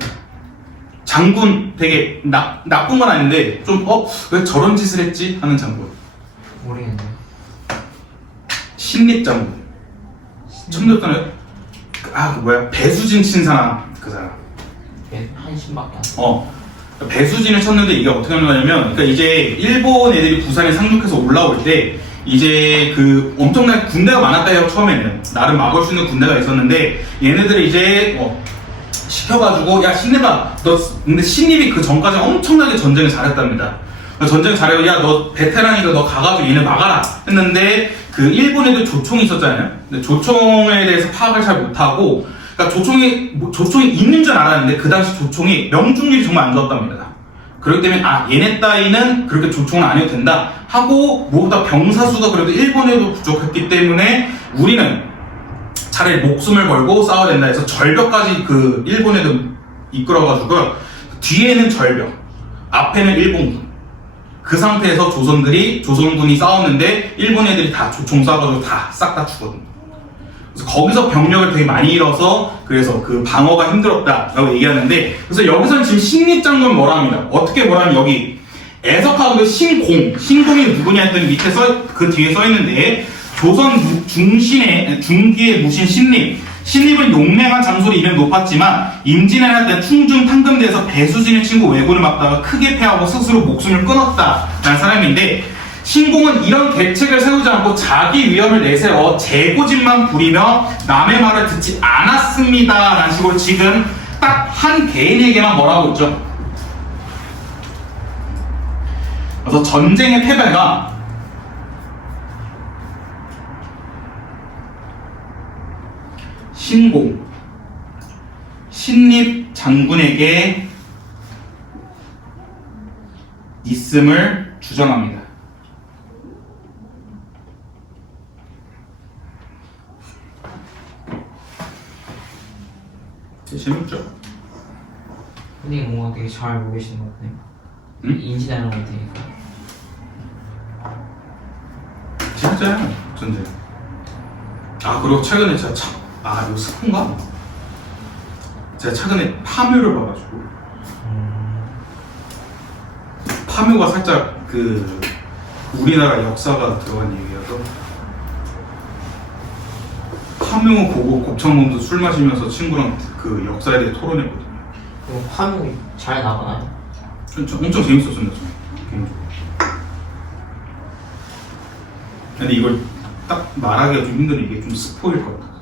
장군 되게 나쁜 건 아닌데 좀 왜 저런 짓을 했지 하는 장군. 모르겠네요. 신립장군. 처음 들었잖아요. 그 뭐야 배수진 친사람 그 사람. 네, 한신밖에 안 돼. 배수진을 쳤는데 이게 어떻게 하는 거냐면, 그러니까 이제 일본 애들이 부산에 상륙해서 올라올 때 이제 그 엄청난 군대가 많았다 해요. 처음에는 나름 막을 수 있는 군대가 있었는데 얘네들이 이제 시켜가지고 야 신립아 너 근데 신립이 그 전까지 엄청나게 전쟁을 잘했답니다. 전쟁 잘해요. 야 너 베테랑이니까 너 가가지고 얘네 막아라 했는데 그 일본 애들 조총이 있었잖아요. 근데 조총에 대해서 파악을 잘 못하고 그러니까 조총이 있는 줄 알았는데 그 당시 조총이 명중률이 정말 안 좋았답니다. 그렇기 때문에 얘네 따위는 그렇게 조총은 안 해도 된다 하고 무엇보다 병사 수가 그래도 일본에도 부족했기 때문에 우리는 차라리 목숨을 걸고 싸워야 된다 해서 절벽까지 그 일본 애들 이끌어가지고 뒤에는 절벽 앞에는 일본군 그 상태에서 조선군이 싸웠는데 일본 애들이 다 조총 쏴가지고 다 싹 다 죽거든요. 그래서 거기서 병력을 되게 많이 잃어서 그래서 그 방어가 힘들었다라고 얘기하는데 그래서 여기서는 지금 신립장군 뭐라 합니다. 어떻게 뭐라면 여기 애석하고도 신공이 누구냐 했더니 밑에 그 뒤에 써있는데 조선 중기의 무신 신립은 용맹한 장소로 이름이 높았지만 임진왜란 때 충중 탕금대에서 배수진을 친구 왜군을 막다가 크게 패하고 스스로 목숨을 끊었다라는 사람인데 신공은 이런 계책을 세우지 않고 자기 위험을 내세워 재고집만 부리며 남의 말을 듣지 않았습니다 라는 식으로 지금 딱 한 개인에게만 뭐라고 있죠. 그래서 전쟁의 패배가 신립 장군에게 있음을 주장합니다. 재밌죠? 근데 뭔가 되게 잘 모르시는 것 같네요. 응? 임진왜란 같으니까. 진짜요? 전쟁. 그리고 최근에 제가 이거 스폰가? 제가 최근에 파묘를 봐가지고 파묘가 살짝 그 우리나라 역사가 들어간 얘기여서 파묘 보고 곱창범도 술 마시면서 친구랑 그 역사에 대해 토론했거든요. 그럼 화면이 잘 나가나요? 엄청 재밌었습니다. 저는 개인적으로. 근데 이걸 딱 말하기가 좀 힘든 이게 좀 스포일 것 같아서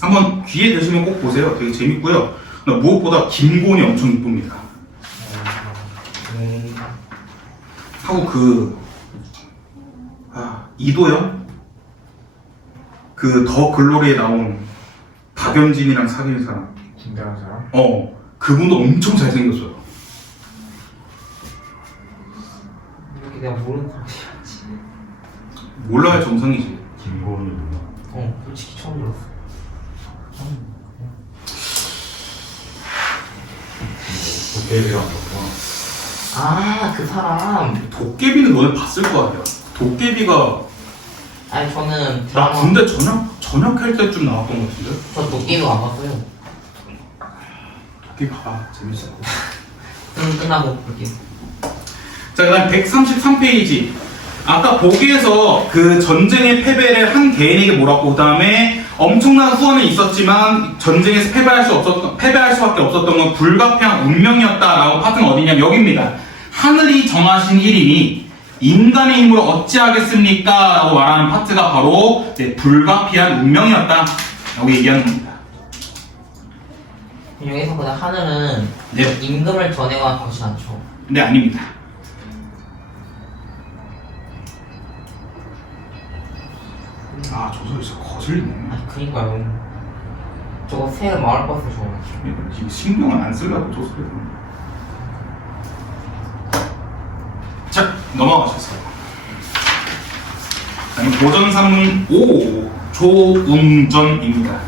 한번 기회 되시면 꼭 보세요. 되게 재밌고요. 무엇보다 김고은이 엄청 이쁩니다. 하고 이도현? 그 더 글로리에 나온 박연진이랑 사귀는 사람. 군대한 사람? 그분도 엄청 잘생겼어요. 이렇게 내가 모르는 사람이지. 몰라야 정상이지. 김고은이 누나. 솔직히 처음 들었어. 도깨비랑 그렇구나. 아, 그 사람. 도깨비는 너네 봤을 거 아니야. 도깨비가 아니, 저는 나 드라마. 군대 전역할 때쯤 나왔던 것 같은데? 저 도깨비 안 봤어요. 도깨비 봐봐. 재밌어. 끝나고 볼게요. 자, 그 다음 133페이지. 아까 보기에서 그 전쟁의 패배를 한 개인에게 몰았고, 그 다음에 엄청난 후원은 있었지만 전쟁에서 패배할 수밖에 없었던 건 불가피한 운명이었다라고 파트는 어디냐면 여기입니다. 하늘이 정하신 일이니 인간의 힘으로 어찌하겠습니까? 라고 말하는 파트가 바로 이제 불가피한 운명이었다 라고 얘기하는 겁니다. 여기서 그냥 하늘은 네. 임금을 전해간 것이 않죠. 네, 아닙니다. 아, 저 소리 진짜 거슬리네. 아니, 그니까요. 저거 새 마을버스 저거. 이거 신경을 안 쓰려고 저 소리. 자, 넘어가셨어요. 다음 고전 산문 5 조웅전입니다.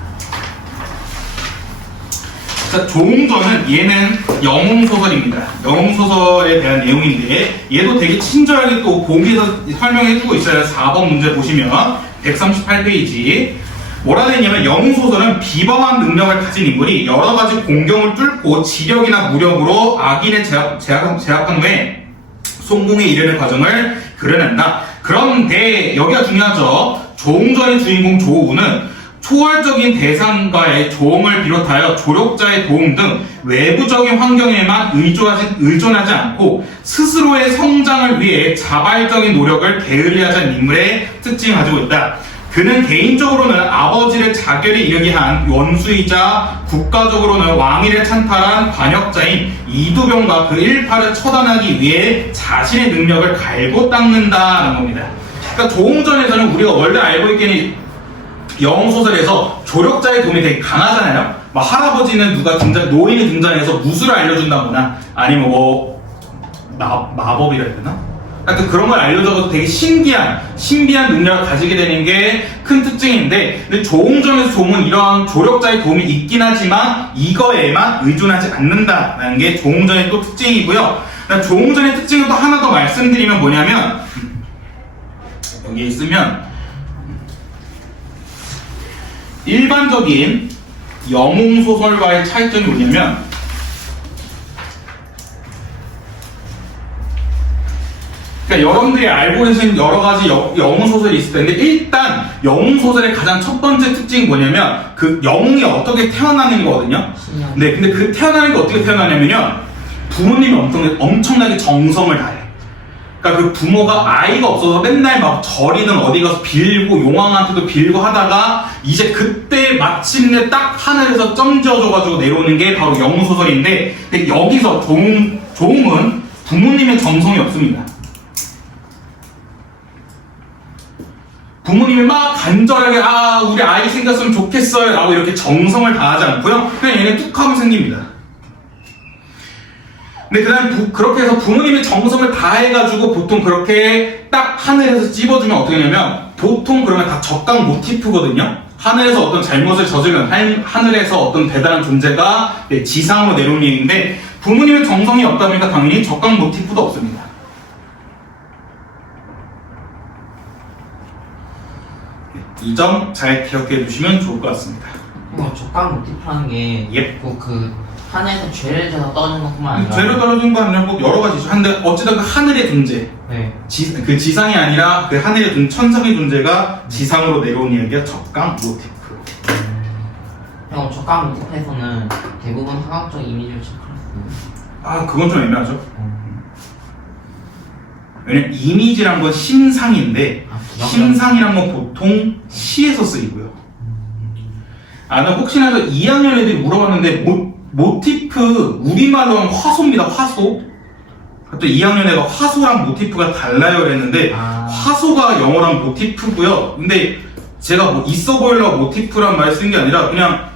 자, 조웅전은 얘는 영웅소설입니다. 영웅소설에 대한 내용인데 얘도 되게 친절하게 또 보기에서 설명해주고 있어요. 4번 문제 보시면 138페이지 뭐라 되냐면 영웅소설은 비범한 능력을 가진 인물이 여러가지 공경을 뚫고 지력이나 무력으로 악인을 제압한 후에 성공에 이르는 과정을 그려낸다. 그런데 여기가 중요하죠. 조웅전의 주인공 조우는 초월적인 대상과의 조응을 비롯하여 조력자의 도움 등 외부적인 환경에만 의존하지 않고 스스로의 성장을 위해 자발적인 노력을 게을리하지 않은 인물의 특징을 가지고 있다. 그는 개인적으로는 아버지를 자결에 이르게 한 원수이자 국가적으로는 왕위를 찬탈한 관역자인 이두병과 그 일파를 처단하기 위해 자신의 능력을 갈고 닦는다는 겁니다. 그러니까 조웅전에서는 우리가 원래 알고 있기는 영웅소설에서 조력자의 도움이 되게 강하잖아요. 막 할아버지는 노인이 등장해서 무술을 알려준다거나 아니면 뭐 마법이라 해야 되나? 하여튼 그런 걸 알려줘도 되게 신비한 능력을 가지게 되는 게 큰 특징인데, 근데 조웅전에서 조웅은 이러한 조력자의 도움이 있긴 하지만 이거에만 의존하지 않는다라는 게 조웅전의 또 특징이고요. 조웅전의 특징을 또 하나 더 말씀드리면 뭐냐면 여기 있으면 일반적인 영웅소설과의 차이점이 뭐냐면 그러니까 여러분들이 알고 계신 여러 가지 영웅소설이 있을 텐데 일단 영웅소설의 가장 첫 번째 특징이 뭐냐면 그 영웅이 어떻게 태어나는 거거든요. 네, 근데 그 태어나는 게 어떻게 태어나냐면요. 부모님이 엄청나게 정성을 다해. 그러니까 그 부모가 아이가 없어서 맨날 막 절이는 어디 가서 빌고 용왕한테도 빌고 하다가 이제 그때 마침내 딱 하늘에서 점 지어줘가지고 내려오는 게 바로 영웅소설인데 근데 여기서 조웅은 부모님의 정성이 없습니다. 부모님이 막 간절하게 우리 아이 생겼으면 좋겠어요 라고 이렇게 정성을 다하지 않고요. 그냥 얘는 뚝 하면 생깁니다. 근데 그 다음에 그렇게 해서 부모님의 정성을 다해가지고 보통 그렇게 딱 하늘에서 찝어주면 어떻게 되냐면 보통 그러면 다 적강 모티프거든요. 하늘에서 어떤 잘못을 저지른 하늘에서 어떤 대단한 존재가 지상으로 내려오는 일인데 부모님의 정성이 없다 보니까 당연히 적강 모티프도 없습니다. 이 점 잘 기억해 두시면 좋을 것 같습니다. 적강 모티프라는 게 예. 그 하늘에서 죄를 져서 떨어지는 것뿐만 아니라 죄를 떨어진 거 아니라 뭐 여러 가지죠. 근데 어찌든 그 하늘의 존재, 네. 그 지상이 아니라 그 하늘의 천상의 존재가 지상으로 내려온 이야기가 적강 모티프. 형 적강 모티프에서는 대부분 화학적 이미지를 체크했어요. 그건 좀 애매하죠. 왜냐면 이미지란 건 심상인데 심상이란 건 보통 시에서 쓰이고요. 나 혹시나 해서 2학년 애들이 물어봤는데 모티프 우리말로 하면 화소입니다. 화소. 또 2학년 애가 화소랑 모티프가 달라요 그랬는데 화소가 영어랑 모티프고요. 근데 제가 뭐 있어 보이려고 모티프란 말 쓴 게 아니라 그냥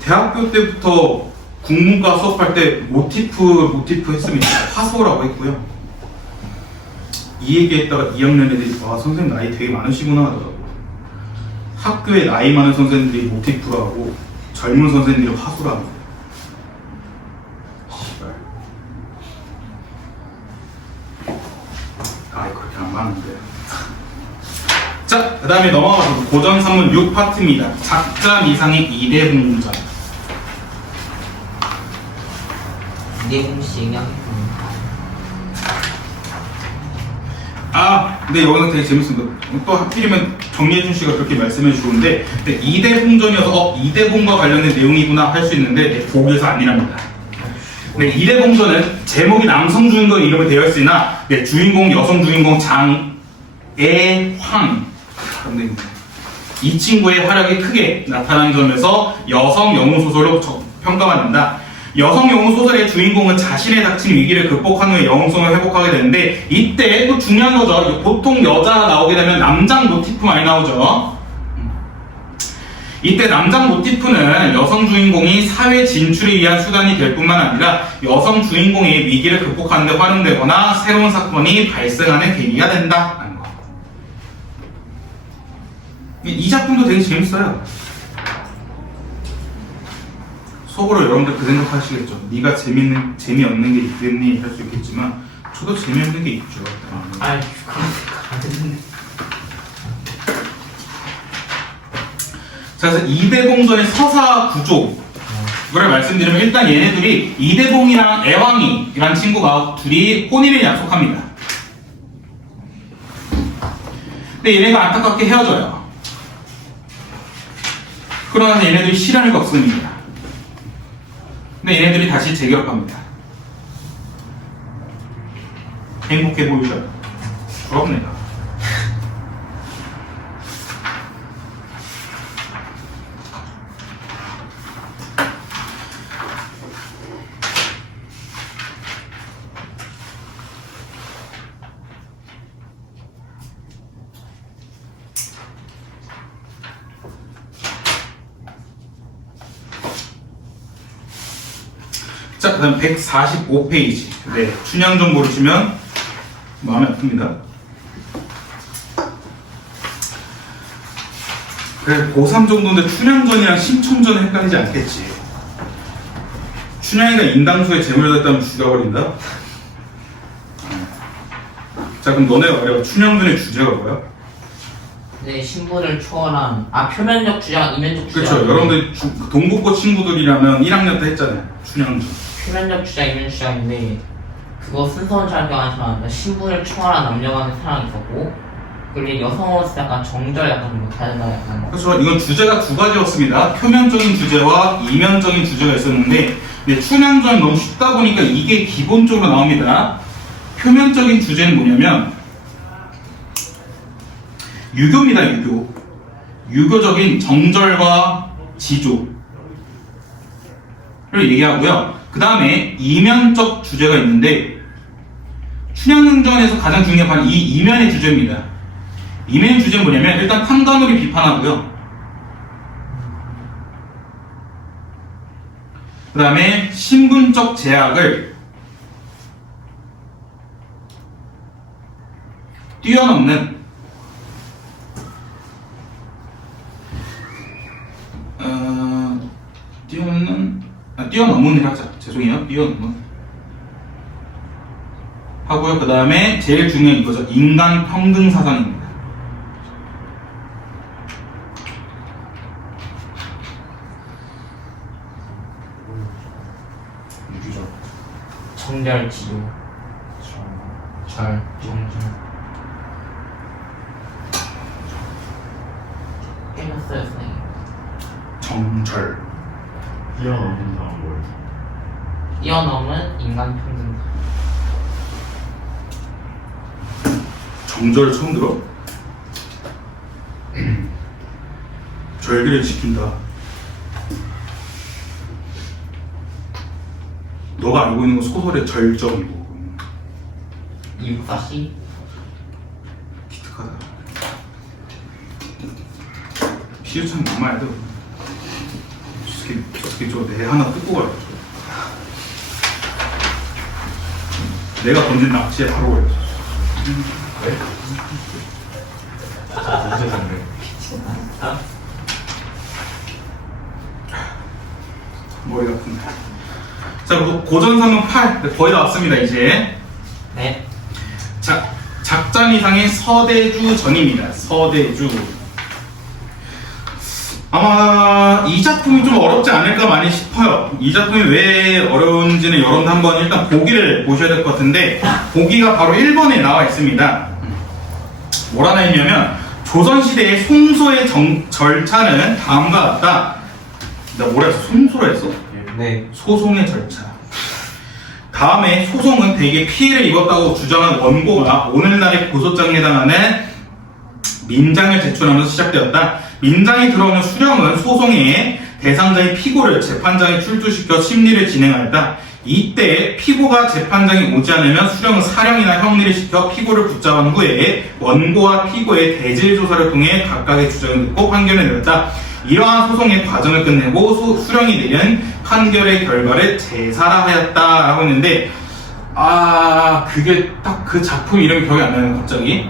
대학교 때부터 국문과 수업할 때 모티프 했습니다. 화소라고 했고요. 이 얘기했다가 2학년 애들이 선생님 나이 되게 많으시구나 하더라고요. 학교에 나이 많은 선생님들이 모티프라 하고 젊은 선생님들이 화수라 합니다. 씨발. 아이 그렇게 안 많은데. 자, 그 다음에 넘어가서 고전 산문 6파트입니다. 작자 미상의 이대분전. 이대공식 얘기하겠습니다. 아, 근데 여기서 되게 재밌습니다. 또 하필이면 정예준 씨가 그렇게 말씀해 주셨는데, 이대봉전이어서 이대봉과 관련된 내용이구나 할 수 있는데, 거기에서 아니랍니다. 네, 이대봉전은 제목이 남성 주인공 이름으로 되어 있으나, 주인공 여성 주인공 장애황. 이 친구의 활약이 크게 나타난 점에서 여성 영웅 소설로 평가받는다. 여성 영웅 소설의 주인공은 자신의 닥친 위기를 극복한 후에 영웅성을 회복하게 되는데, 이때 또 중요한 거죠. 보통 여자 나오게 되면 남장 모티프 많이 나오죠. 이때 남장 모티프는 여성 주인공이 사회 진출에 위한 수단이 될 뿐만 아니라 여성 주인공의 위기를 극복하는 데 활용되거나 새로운 사건이 발생하는 계기가 된다는 거. 이 작품도 되게 재밌어요. 속으로 여러분들 그 생각하시겠죠. 네가 재미없는 게 있겠니 할 수 있겠지만 저도 재미없는 게 있죠. 아이 그렇게 자, 그래서 이대봉전의 서사 구조를 말씀드리면 일단 얘네들이 이대봉이랑 애왕이라는 친구가 둘이 혼인을 약속합니다. 근데 얘네가 안타깝게 헤어져요. 그러나 얘네들이 시련을 겪습니다. 근데 얘네들이 다시 재결합합니다. 행복해 보이죠? 부럽네요. 자, 그 다음 145페이지. 네, 춘향전 보시면 마음이 아픕니다. 그래, 고3 정도인데 춘향전이랑 신청전은 헷갈리지 않겠지. 춘향이가 인당수에 재물을 댔다면 죽여버린다? 자, 그럼 너네가 말해봐. 춘향전의 주제가 뭐야? 네, 신분을 초월한 표면적 주장, 이면적 주장. 그렇죠. 여러분들 동국고 친구들이라면 1학년 때 했잖아요. 춘향전. 표면적 주장, 이면적 주장인데 그거 순서는 잘 기억 안 나지만 신분을 초월한 남녀 간의 사랑이 있었고, 그리고 여성으로서 약간 정절 약간 좀 다르다 약간. 그렇죠. 이건 주제가 두 가지였습니다. 표면적인 주제와 이면적인 주제가 있었는데, 춘향전 너무 쉽다 보니까 이게 기본적으로 나옵니다. 표면적인 주제는 뭐냐면 유교입니다. 유교적인 정절과 지조를 얘기하고요. 그 다음에 이면적 주제가 있는데, 춘향전에서 가장 중요한 이 이면의 주제입니다. 이면의 주제는 뭐냐면 일단 탕감우리 비판하고요. 그 다음에 신분적 제약을 뛰어넘는 뛰어넘는 하자. 죄송해요. 뛰어넘는 하고요. 그 다음에 제일 중요한 이거죠. 인간 평등 사상입니다. 유기적. 정절, 지조, 절, 정절. 깨졌어요, 선생님. 정절. 뛰어넘는 다음 뭘? 뛰어넘은 인간 평등. 정절 처음 들어? 절기를 지킨다. 너가 알고 있는 건 소설의 절정이고 이육사시. 기특하다. 피우창 남아야 돼. 저새끼 저거 내 하나 뜯고 가요. 내가 던진 낚시에 바로 걸렸어. 네? 문제 상대. 아, 머리 아픈데. 자, 고전선은 8. 거의 다 왔습니다, 이제. 네. 자, 작전 이상의 서대주 전입니다. 서대주. 아마 이 작품이 좀 어렵지 않을까 많이 싶어요. 이 작품이 왜 어려운지는 여러분도 한번 일단 보기를 보셔야 될 것 같은데, 보기가 바로 1번에 나와 있습니다. 뭐라 나 있냐면, 조선시대의 송소의 절차는 다음과 같다. 나 뭐라 했어? 송소로 했어? 네. 소송의 절차. 다음에 소송은 대개 피해를 입었다고 주장한 원고가 오늘날의 고소장에 해당하는 민장을 제출하면서 시작되었다. 민장이 들어오는 수령은 소송의 대상자의 피고를 재판장에 출두시켜 심리를 진행하였다. 이때 피고가 재판장에 오지 않으면 수령은 사령이나 형리를 시켜 피고를 붙잡은 후에 원고와 피고의 대질 조사를 통해 각각의 주장을 듣고 판결을 내렸다. 이러한 소송의 과정을 끝내고 수령이 내린 판결의 결과를 재사라하였다라고 했는데, 그게 딱 그 작품 이름이 기억이 안 나네요, 갑자기.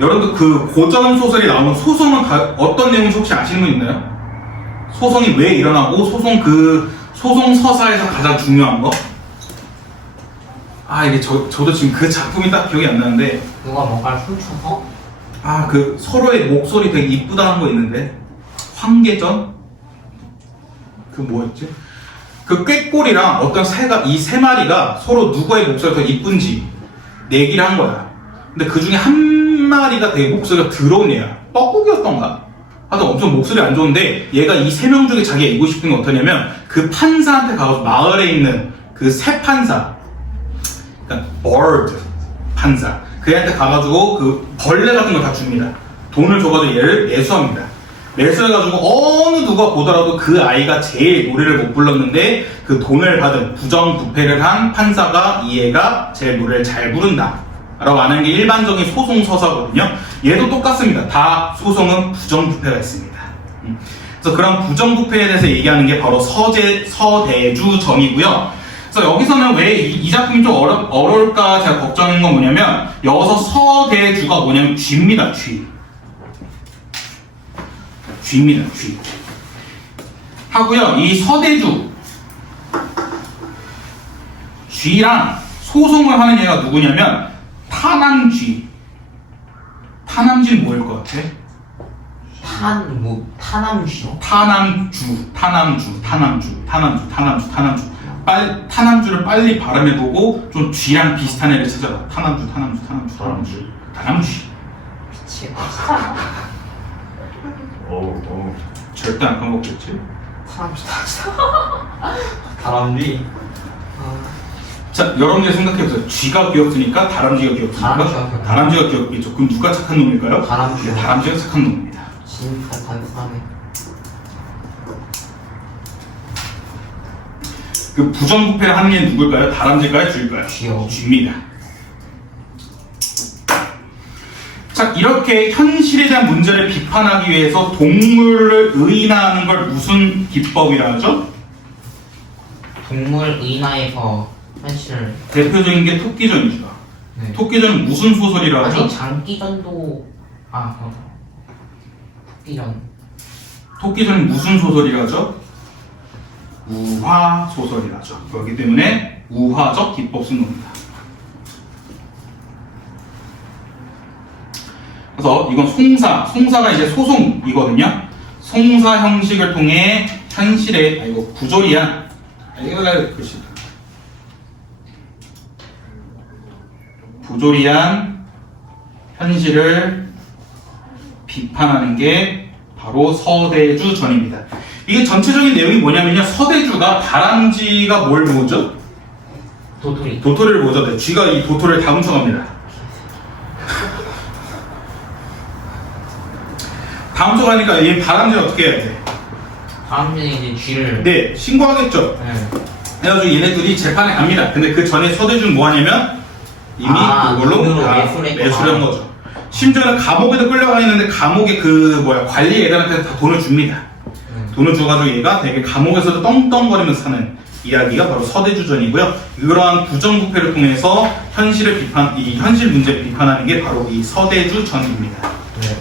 여러분들 그 고전 소설이 나오는 소송은 어떤 내용인지 혹시 아시는 분 있나요? 소송이 왜 일어나고 소송 서사에서 가장 중요한 거? 이게 저도 지금 그 작품이 딱 기억이 안 나는데, 누가 뭔가를 훔쳐서? 그 서로의 목소리 되게 이쁘다는 거 있는데, 황계전? 그 뭐였지? 그 꾀꼬리랑 어떤 이 세 마리가 서로 누구의 목소리가 더 이쁜지 내기를 한 거야. 근데 그 중에 한 마리가 되게 목소리가 더러운 애야. 뻐꾸기였던가? 하여튼 엄청 목소리 안 좋은데, 얘가 이 세 명 중에 자기가 이기고 싶은 게 어떠냐면, 그 판사한테 가서 마을에 있는 그 새 판사, 그러니까 bird 판사, 그애한테 가가지고 그 벌레 같은 걸 다 줍니다. 돈을 줘가지고 얘를 매수합니다. 매수해가지고 어느 누가 보더라도 그 아이가 제일 노래를 못 불렀는데, 그 돈을 받은 부정부패를 한 판사가 이 애가 제일 노래를 잘 부른다 라고 하는 게 일반적인 소송 서사거든요. 얘도 똑같습니다. 다 소송은 부정부패가 있습니다. 그래서 그런 부정부패에 대해서 얘기하는 게 바로 서대주전이고요. 그래서 여기서는 왜 이 작품이 좀 어려울까 제가 걱정인 건 뭐냐면, 여기서 서대주가 뭐냐면 쥐입니다. 쥐입니다. 쥐 하고요. 이 서대주 쥐랑 소송을 하는 얘가 누구냐면 타남쥐. 타남쥐는 뭐일 것 같아? 타남쥐요? 타남쥐. 타남쥐를 빨리 발음해보고 좀 쥐랑 비슷한 애를 찾아봐. 타남쥐. 미치겠다. 절대 안 까먹겠지? 다람쥐. 자, 여러분들 생각해보세요. 쥐가 귀엽으니까 다람쥐가 귀엽습니까? 다람쥐가 귀엽겠죠. 그럼 누가 착한 놈일까요? 다람쥐요. 네, 다람쥐가 착한 놈입니다. 진짜 단순하네. 그 부정부패를 하는 게 누굴까요? 다람쥐일까요? 쥐일까요? 쥐요. 쥐입니다. 자, 이렇게 현실에 대한 문제를 비판하기 위해서 동물을 의인화하는 걸 무슨 기법이라 하죠? 동물 의인화에서 현실을. 대표적인 게 토끼전이죠. 네. 토끼전은 무슨 소설이라 하죠? 아니, 장기전도. 토끼전. 토끼전은 무슨 소설이라 하죠? 우화 소설이라 하죠. 그렇기 때문에 우화적 기법 쓴 겁니다. 그래서 이건 송사가 이제 소송이거든요. 송사 형식을 통해 현실에, 부조리한, 부조리한 현실을 비판하는 게 바로 서대주전입니다. 이게 전체적인 내용이 뭐냐면요. 서대주가 다람쥐가 뭘 모으죠? 도토리를 모으죠. 쥐가 이 도토리를 다 훔쳐갑니다. 다 훔쳐가니까 이 다람쥐는 어떻게 해야 돼? 다람쥐는 이제 쥐를. 네, 신고하겠죠. 네. 그래가지고 얘네들이 재판에 갑니다. 근데 그 전에 서대주는 뭐 하냐면 이미 그걸로 돈으로 다 매수를 한 거죠. 심지어는 감옥에도 끌려가 있는데 감옥에 관리 애들한테 다 돈을 줍니다. 돈을 줘가지고 얘가 되게 감옥에서도 떵떵거리면서 사는 이야기가 바로 서대주전이고요. 이러한 부정부패를 통해서 이 현실 문제를 비판하는 게 바로 이 서대주전입니다. 네.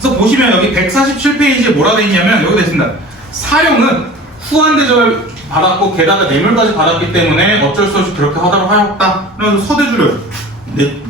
그래서 보시면 여기 147페이지에 뭐라 돼 있냐면 여기 돼 있습니다. 사령은 후한 대접을 받았고 게다가 뇌물까지 받았기 때문에 어쩔 수 없이 그렇게 하도록 하였다. 그래서 서대주를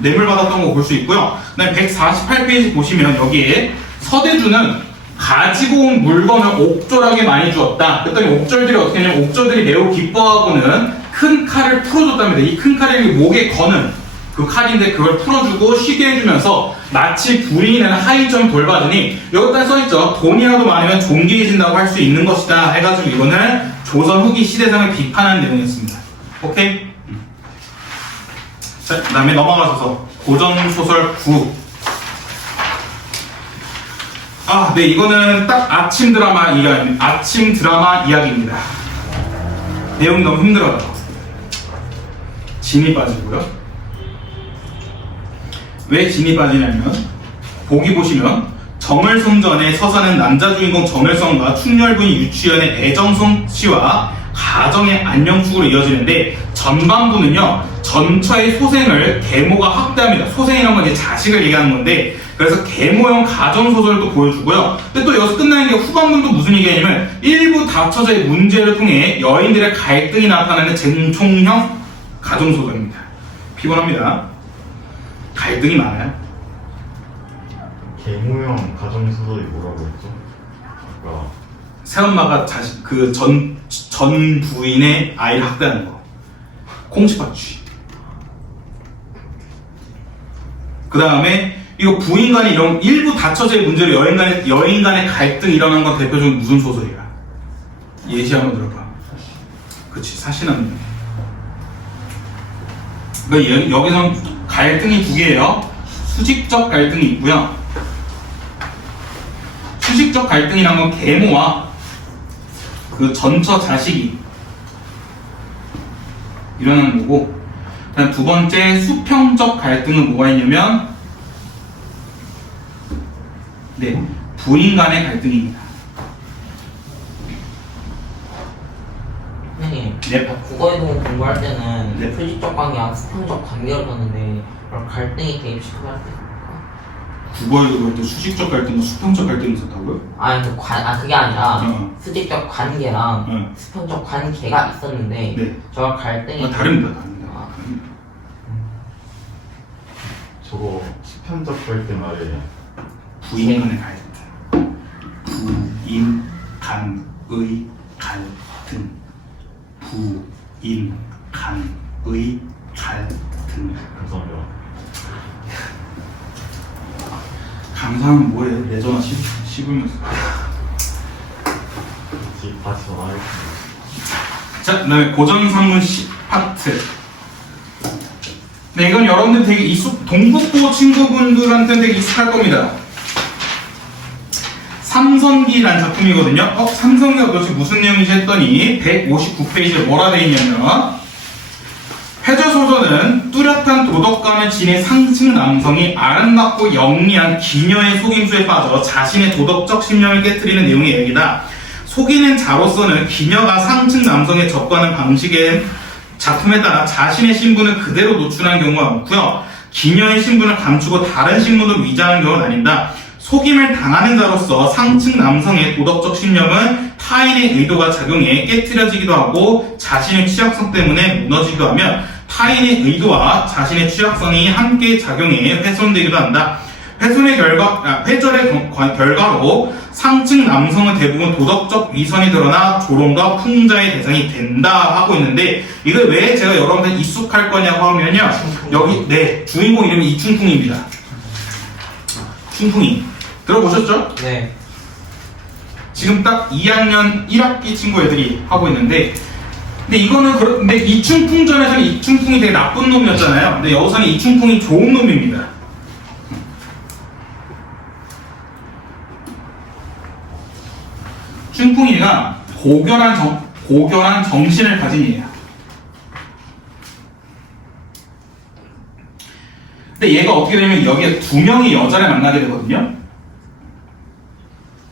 뇌물 받았던 거 볼 수 있고요. 그다음에 148페이지 보시면 여기에 서대주는 가지고 온 물건을 옥졸하게 많이 주었다. 그랬더니 옥졸들이 어떻게 했냐면 옥졸들이 매우 기뻐하고는 큰 칼을 풀어줬답니다. 이 큰 칼이 목에 거는 그 칼인데 그걸 풀어주고 쉬게 해주면서 마치 부인은 하이점 돌봐주니 여기다 써있죠. 돈이라도 많으면 존귀해진다고 할 수 있는 것이다 해가지고 이거는 조선 후기 시대상을 비판하는 내용이었습니다. 오케이? 자, 그 다음에 넘어가셔서 고전소설 9. 아, 네, 이거는 딱 아침 드라마 이야기입니다. 내용이 너무 힘들어요. 진이 빠지고요. 왜 진이 빠지냐면 보기 보시면 정을송전에 서사는 남자 주인공 정을성과 충렬부인 유치연의 애정송 씨와 가정의 안녕축으로 이어지는데 전반부는요 전처의 소생을 계모가 확대합니다. 소생이라는 건 이제 자식을 얘기하는 건데 그래서 계모형 가정소설도 보여주고요. 근데 또 여기서 끝나는 게 후반부도 무슨 얘기냐면 일부 다처자의 문제를 통해 여인들의 갈등이 나타나는 쟁총형 가정소설입니다. 피곤합니다. 갈등이 많아요. 계모형 가정소설이 뭐라고 했죠? 아까 새엄마가 자식 전 부인의 아이를 학대하는 거. 콩쥐박쥐. 그 다음에 이거 부인 간의 이런 일부 다처제의 문제로 여인 간의 갈등이 일어나는 건 대표적으로 무슨 소설이야? 예시 한번 들어봐. 그치, 사신합니다. 그러니까 여기서는 갈등이 두 개예요. 수직적 갈등이 있고요. 수직적 갈등이란 건 계모와 그 전처 자식이 일어나는 거고, 그다음 두 번째 수평적 갈등은 뭐가 있냐면 네, 부인 간의 갈등입니다. 선생님, 네. 국어에도 공부할 때는 네. 수직적 관계와 수평적 관계를 봤는데 그런 갈등이 대입시켜야 할 때 있을까? 국어에도 그럴 때 수직적 갈등과 수평적 갈등이 있었다고요? 아니 그게 아니라 어. 수직적 관계랑 어. 수평적 관계가 있었는데 네. 저 갈등이 다릅니다. 아. 저거 수편적 갈등 말에 부인 간의 갈등. 부인 간의 갈등. 부인 간의 갈등. 감사합니다. 감사하면 뭐해? 레저나 씹으면서. 다시 전화하겠습니다. 자, 그 다음에 고전산문 10파트. 네, 이건 여러분들 되게 동북부 친구분들한테는 되게 익숙할 겁니다. 삼성기라는 작품이거든요. 삼성기가 도대체 무슨 내용이지 했더니 159페이지에 뭐라 돼 있냐면 회저소설은 뚜렷한 도덕감을 지닌 상층 남성이 아름답고 영리한 기녀의 속임수에 빠져 자신의 도덕적 신념을 깨트리는 내용의 얘기다. 속이는 자로서는 기녀가 상층 남성에 접근하는 방식의 작품에 따라 자신의 신분을 그대로 노출하는 경우가 많고요. 기녀의 신분을 감추고 다른 신분으로 위장하는 경우는 아닌다. 속임을 당하는 자로서 상층 남성의 도덕적 신념은 타인의 의도가 작용해 깨트려지기도 하고 자신의 취약성 때문에 무너지기도 하며 타인의 의도와 자신의 취약성이 함께 작용해 훼손되기도 한다. 회절의 결과로 상층 남성은 대부분 도덕적 위선이 드러나 조롱과 풍자의 대상이 된다 하고 있는데 이걸 왜 제가 여러분들 익숙할 거냐고 하면요. 여기 네 주인공 이름이 이충풍입니다. 충풍이 들어보셨죠? 네. 지금 딱 2학년 1학기 친구 애들이 하고 있는데 근데 이거는 근데 이충풍전에서는 이충풍이 되게 나쁜 놈이었잖아요. 근데 여기서는 이충풍이 좋은 놈입니다. 충풍이가 고결한 정신을 가진 애야. 근데 얘가 어떻게 되냐면 여기에 두 명의 여자를 만나게 되거든요.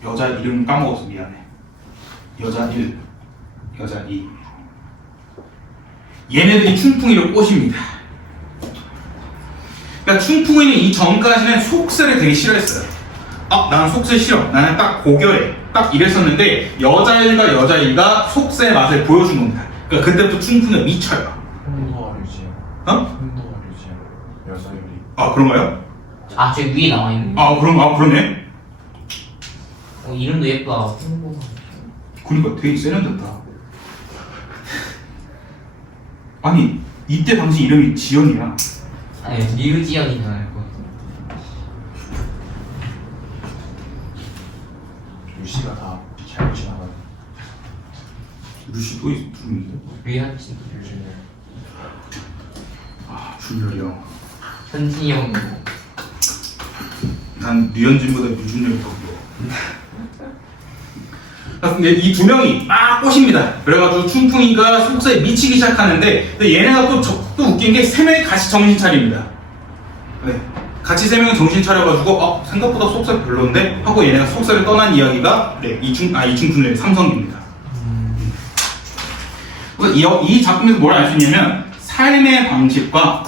여자 이름 까먹었어. 미안해. 여자 1, 여자 2. 얘네들이 충풍이를 꼬십니다. 그러니까 충풍이는 이 전까지는 속세를 되게 싫어했어요. 나는 속세 싫어. 나는 딱 고결해. 딱 이랬었는데 여자일가 속세 맛을 보여준 겁니다. 그러니까 그때부터 춘풍은 미쳐요. 홍도와 류지영. 어? 홍도와 류지영. 여자 요리. 아 그런가요? 아, 저 위에 나와있네. 그러네. 이름도 예쁘다. 홍보가. 그러니까 되게 세련됐다. 아니 이때 당시 이름이 지연이야. 아니, 류지연이잖아요. 그거. 류씨가 다 잘못이 나가요. 루시 또 있는데? 류현진. 류준열. 준열이 형. 현진이 형. 난 류현진보다 류준열이 더 부러워. 근데 이 두 명이 막 꼬십니다. 그래가지고 춘풍이가 속세에 미치기 시작하는데, 근데 얘네가 또 웃긴 게 세 명이 같이 정신 차립니다. 네. 같이 세 명이 정신 차려가지고 생각보다 속세 별론데 하고 얘네가 속세를 떠난 이야기가 이춘풍의 삼성입니다. 그래서 이 작품에서 뭘 알 수 있냐면 삶의 방식과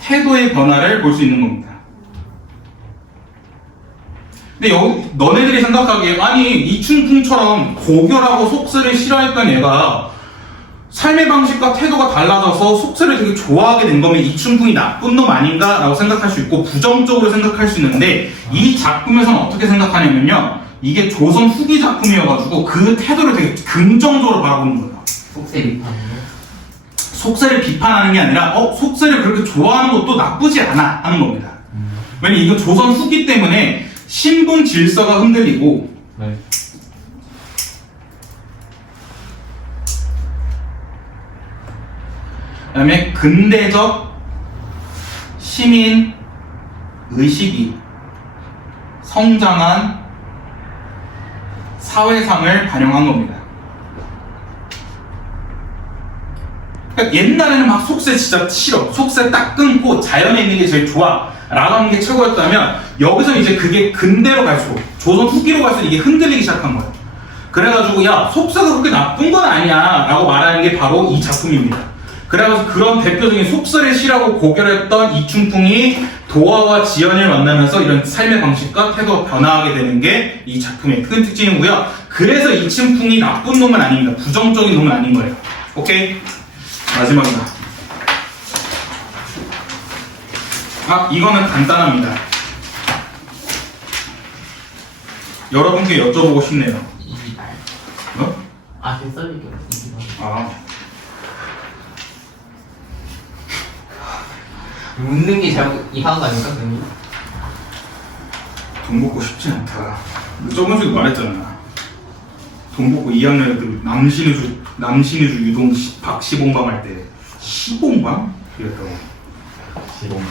태도의 변화를 볼 수 있는 겁니다. 근데 너네들이 생각하기에 아니 이춘풍처럼 고결하고 속세를 싫어했던 얘가 삶의 방식과 태도가 달라져서 속세를 되게 좋아하게 된 거면 이춘풍이 나쁜 놈 아닌가? 라고 생각할 수 있고 부정적으로 생각할 수 있는데 이 작품에서는 어떻게 생각하냐면요 이게 조선 후기 작품이어가지고 그 태도를 되게 긍정적으로 바라보는 거예요. 속세 비판으로. 속세를 비판하는 게 아니라 속세를 그렇게 좋아하는 것도 나쁘지 않아 하는 겁니다. 왜냐면 이건 조선 후기 때문에 신분 질서가 흔들리고 네. 그다음에 근대적 시민 의식이 성장한 사회상을 반영한 겁니다. 그러니까 옛날에는 막 속세 진짜 싫어. 속세 딱 끊고 자연에 있는 게 제일 좋아. 라고 하는 게 최고였다면 여기서 이제 그게 근대로 갈수록 조선 후기로 갈수록 이게 흔들리기 시작한 거예요. 그래가지고 야 속세가 그렇게 나쁜 건 아니야 라고 말하는 게 바로 이 작품입니다. 그래서 그런 대표적인 속세를 싫어하고 고결했던 이춘풍이 도화와 지연을 만나면서 이런 삶의 방식과 태도가 변화하게 되는 게 이 작품의 큰 특징이고요. 그래서 이춘풍이 나쁜 놈은 아닙니다. 부정적인 놈은 아닌 거예요. 오케이? 마지막이다. 이거는 간단합니다. 여러분께 여쭤보고 싶네요. 이기발. 어? 그 썰릴게요. 이기발. 웃는 게 잘못 이상한 거 아닙니까, 선생님? 돈 받고 싶지 않다. 저번주에도 말했잖아. 돈 받고 2학년 애들 남신우주 유동 박시봉방 할 때 시봉방? 이랬다고. 시공방.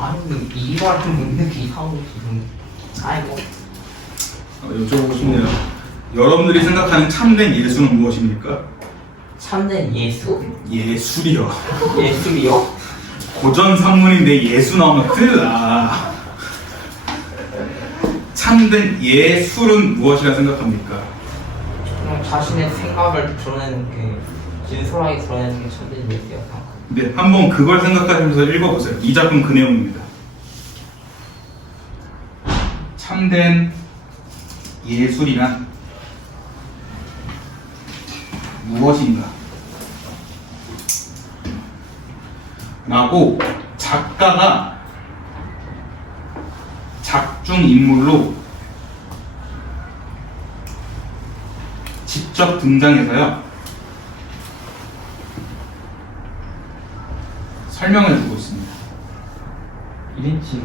아니, 근데 이기발은 웃는 게 이상한 거 지금. 아이고. 여쭤보고 싶네요. 여러분들이 생각하는 참된 예술은 무엇입니까? 참된 예수? 예술이요. 예술이요? 고전 산문인데 예수 나오면 큰일 나. 참된 예술은 무엇이라 생각합니까? 그냥 자신의 생각을 드러내는 게 진솔하게 드러내는 게 참된 예술이라고 생각합니다. 네, 한번 그걸 생각하시면서 읽어보세요. 이 작품 그 내용입니다. 참된 예술이란 무엇인가? 라고 작가가 작중 인물로 직접 등장해서요 설명을 주고 있습니다. 1인칭.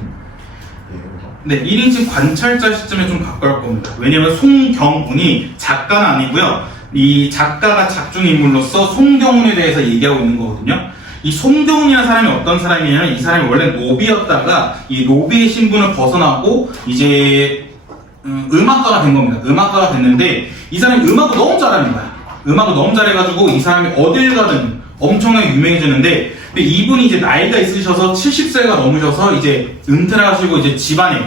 네, 1인칭 관찰자 시점에 좀 가까울 겁니다. 왜냐면 송경운이 작가는 아니고요. 이 작가가 작중 인물로서 송경운에 대해서 얘기하고 있는 거거든요. 이 송경운이라는 사람이 어떤 사람이냐면 이 사람이 원래 노비였다가 이 노비의 신분을 벗어나고 이제 음악가가 된 겁니다. 음악가가 됐는데 이 사람이 음악을 너무 잘합니다. 음악을 너무 잘해가지고 이 사람이 어딜 가든 엄청나게 유명해지는데 근데 이분이 이제 나이가 있으셔서 70세가 넘으셔서 이제 은퇴를 하시고 이제 집안에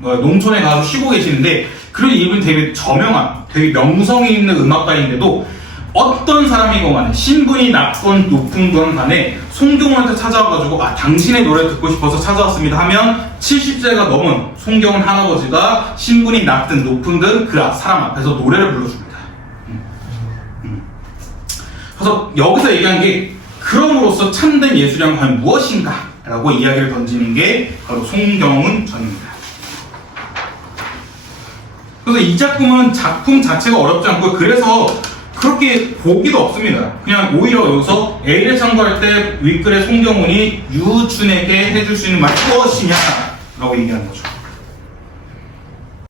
농촌에 가서 쉬고 계시는데 그래도 이분이 되게 저명한 되게 명성이 있는 음악가인데도 어떤 사람이건 간에 신분이 낮건 높은 건 간에 송경훈한테 찾아와가지고 당신의 노래 듣고 싶어서 찾아왔습니다 하면 70세가 넘은 송경훈 할아버지가 신분이 낮든 높은든 그 사람 앞에서 노래를 불러줍니다. 그래서 여기서 얘기한 게 그럼으로써 참된 예술이란 과연 무엇인가 라고 이야기를 던지는 게 바로 송경훈 전입니다. 그래서 이 작품은 작품 자체가 어렵지 않고 그래서 그렇게 보기도 없습니다. 그냥 오히려 여기서 A를 참고할 때 윗글에 송경훈이 유준에게 해줄 수 있는 말 무엇이냐 라고 얘기하는 거죠.